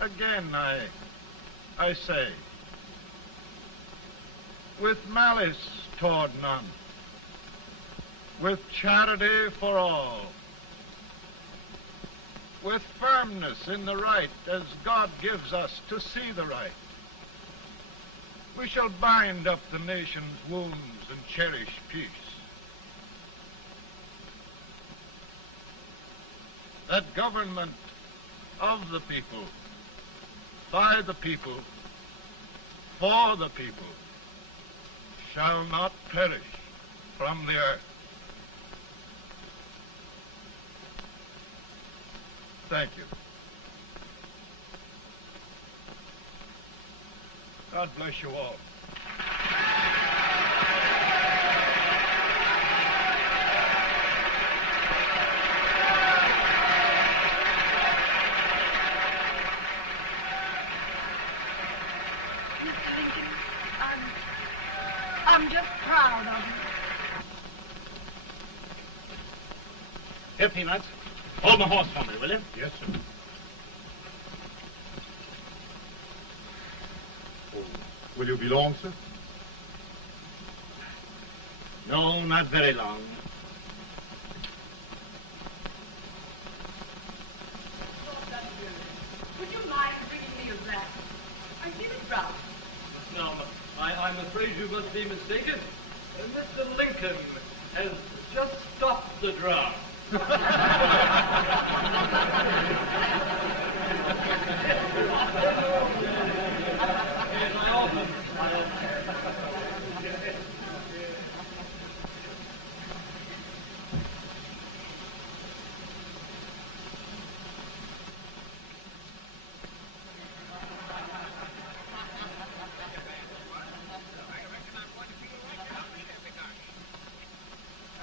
Again, I say, with malice toward none, with charity for all, with firmness in the right as God gives us to see the right, we shall bind up the nation's wounds and cherish peace. That government of the people, by the people, for the people, shall not perish from the earth. Thank you. God bless you all. I'm just proud of you. Here, Peanuts. Hold my horse for me, will you? Yes, sir. Oh, will you be long, sir? No, not very long. Would you mind bringing me a wrap? I feel it rough. No, I'm afraid you must be mistaken. Mr. Lincoln has just stopped the drum.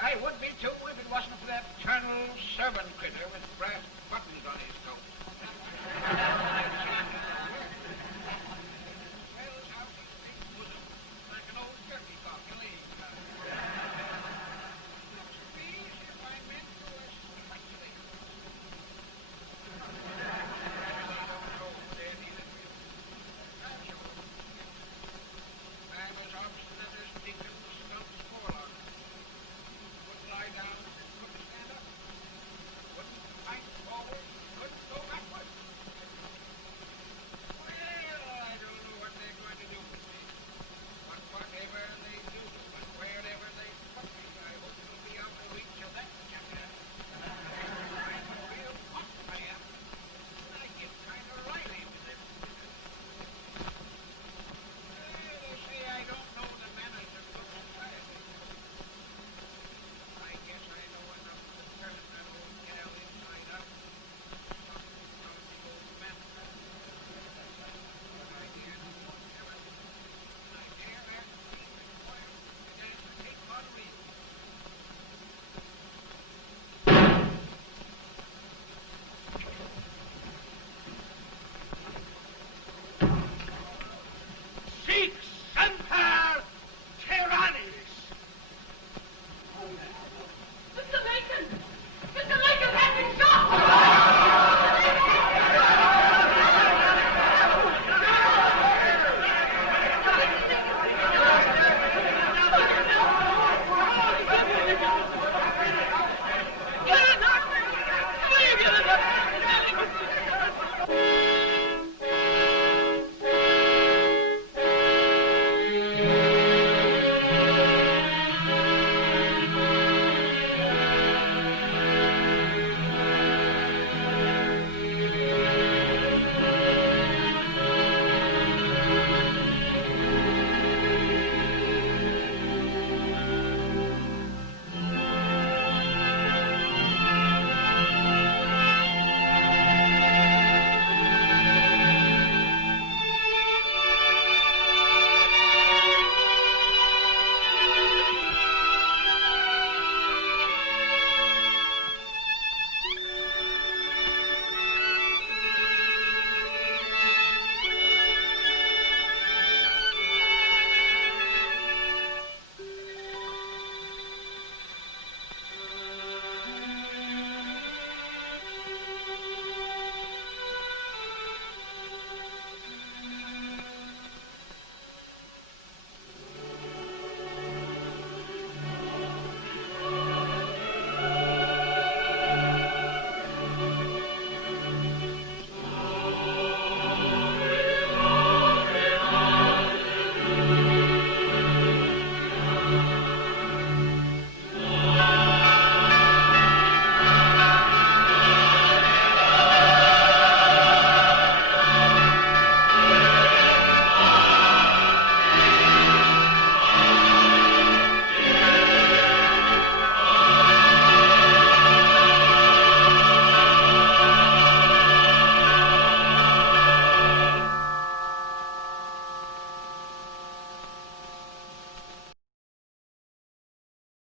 I would be too if it wasn't for that Colonel servant critter with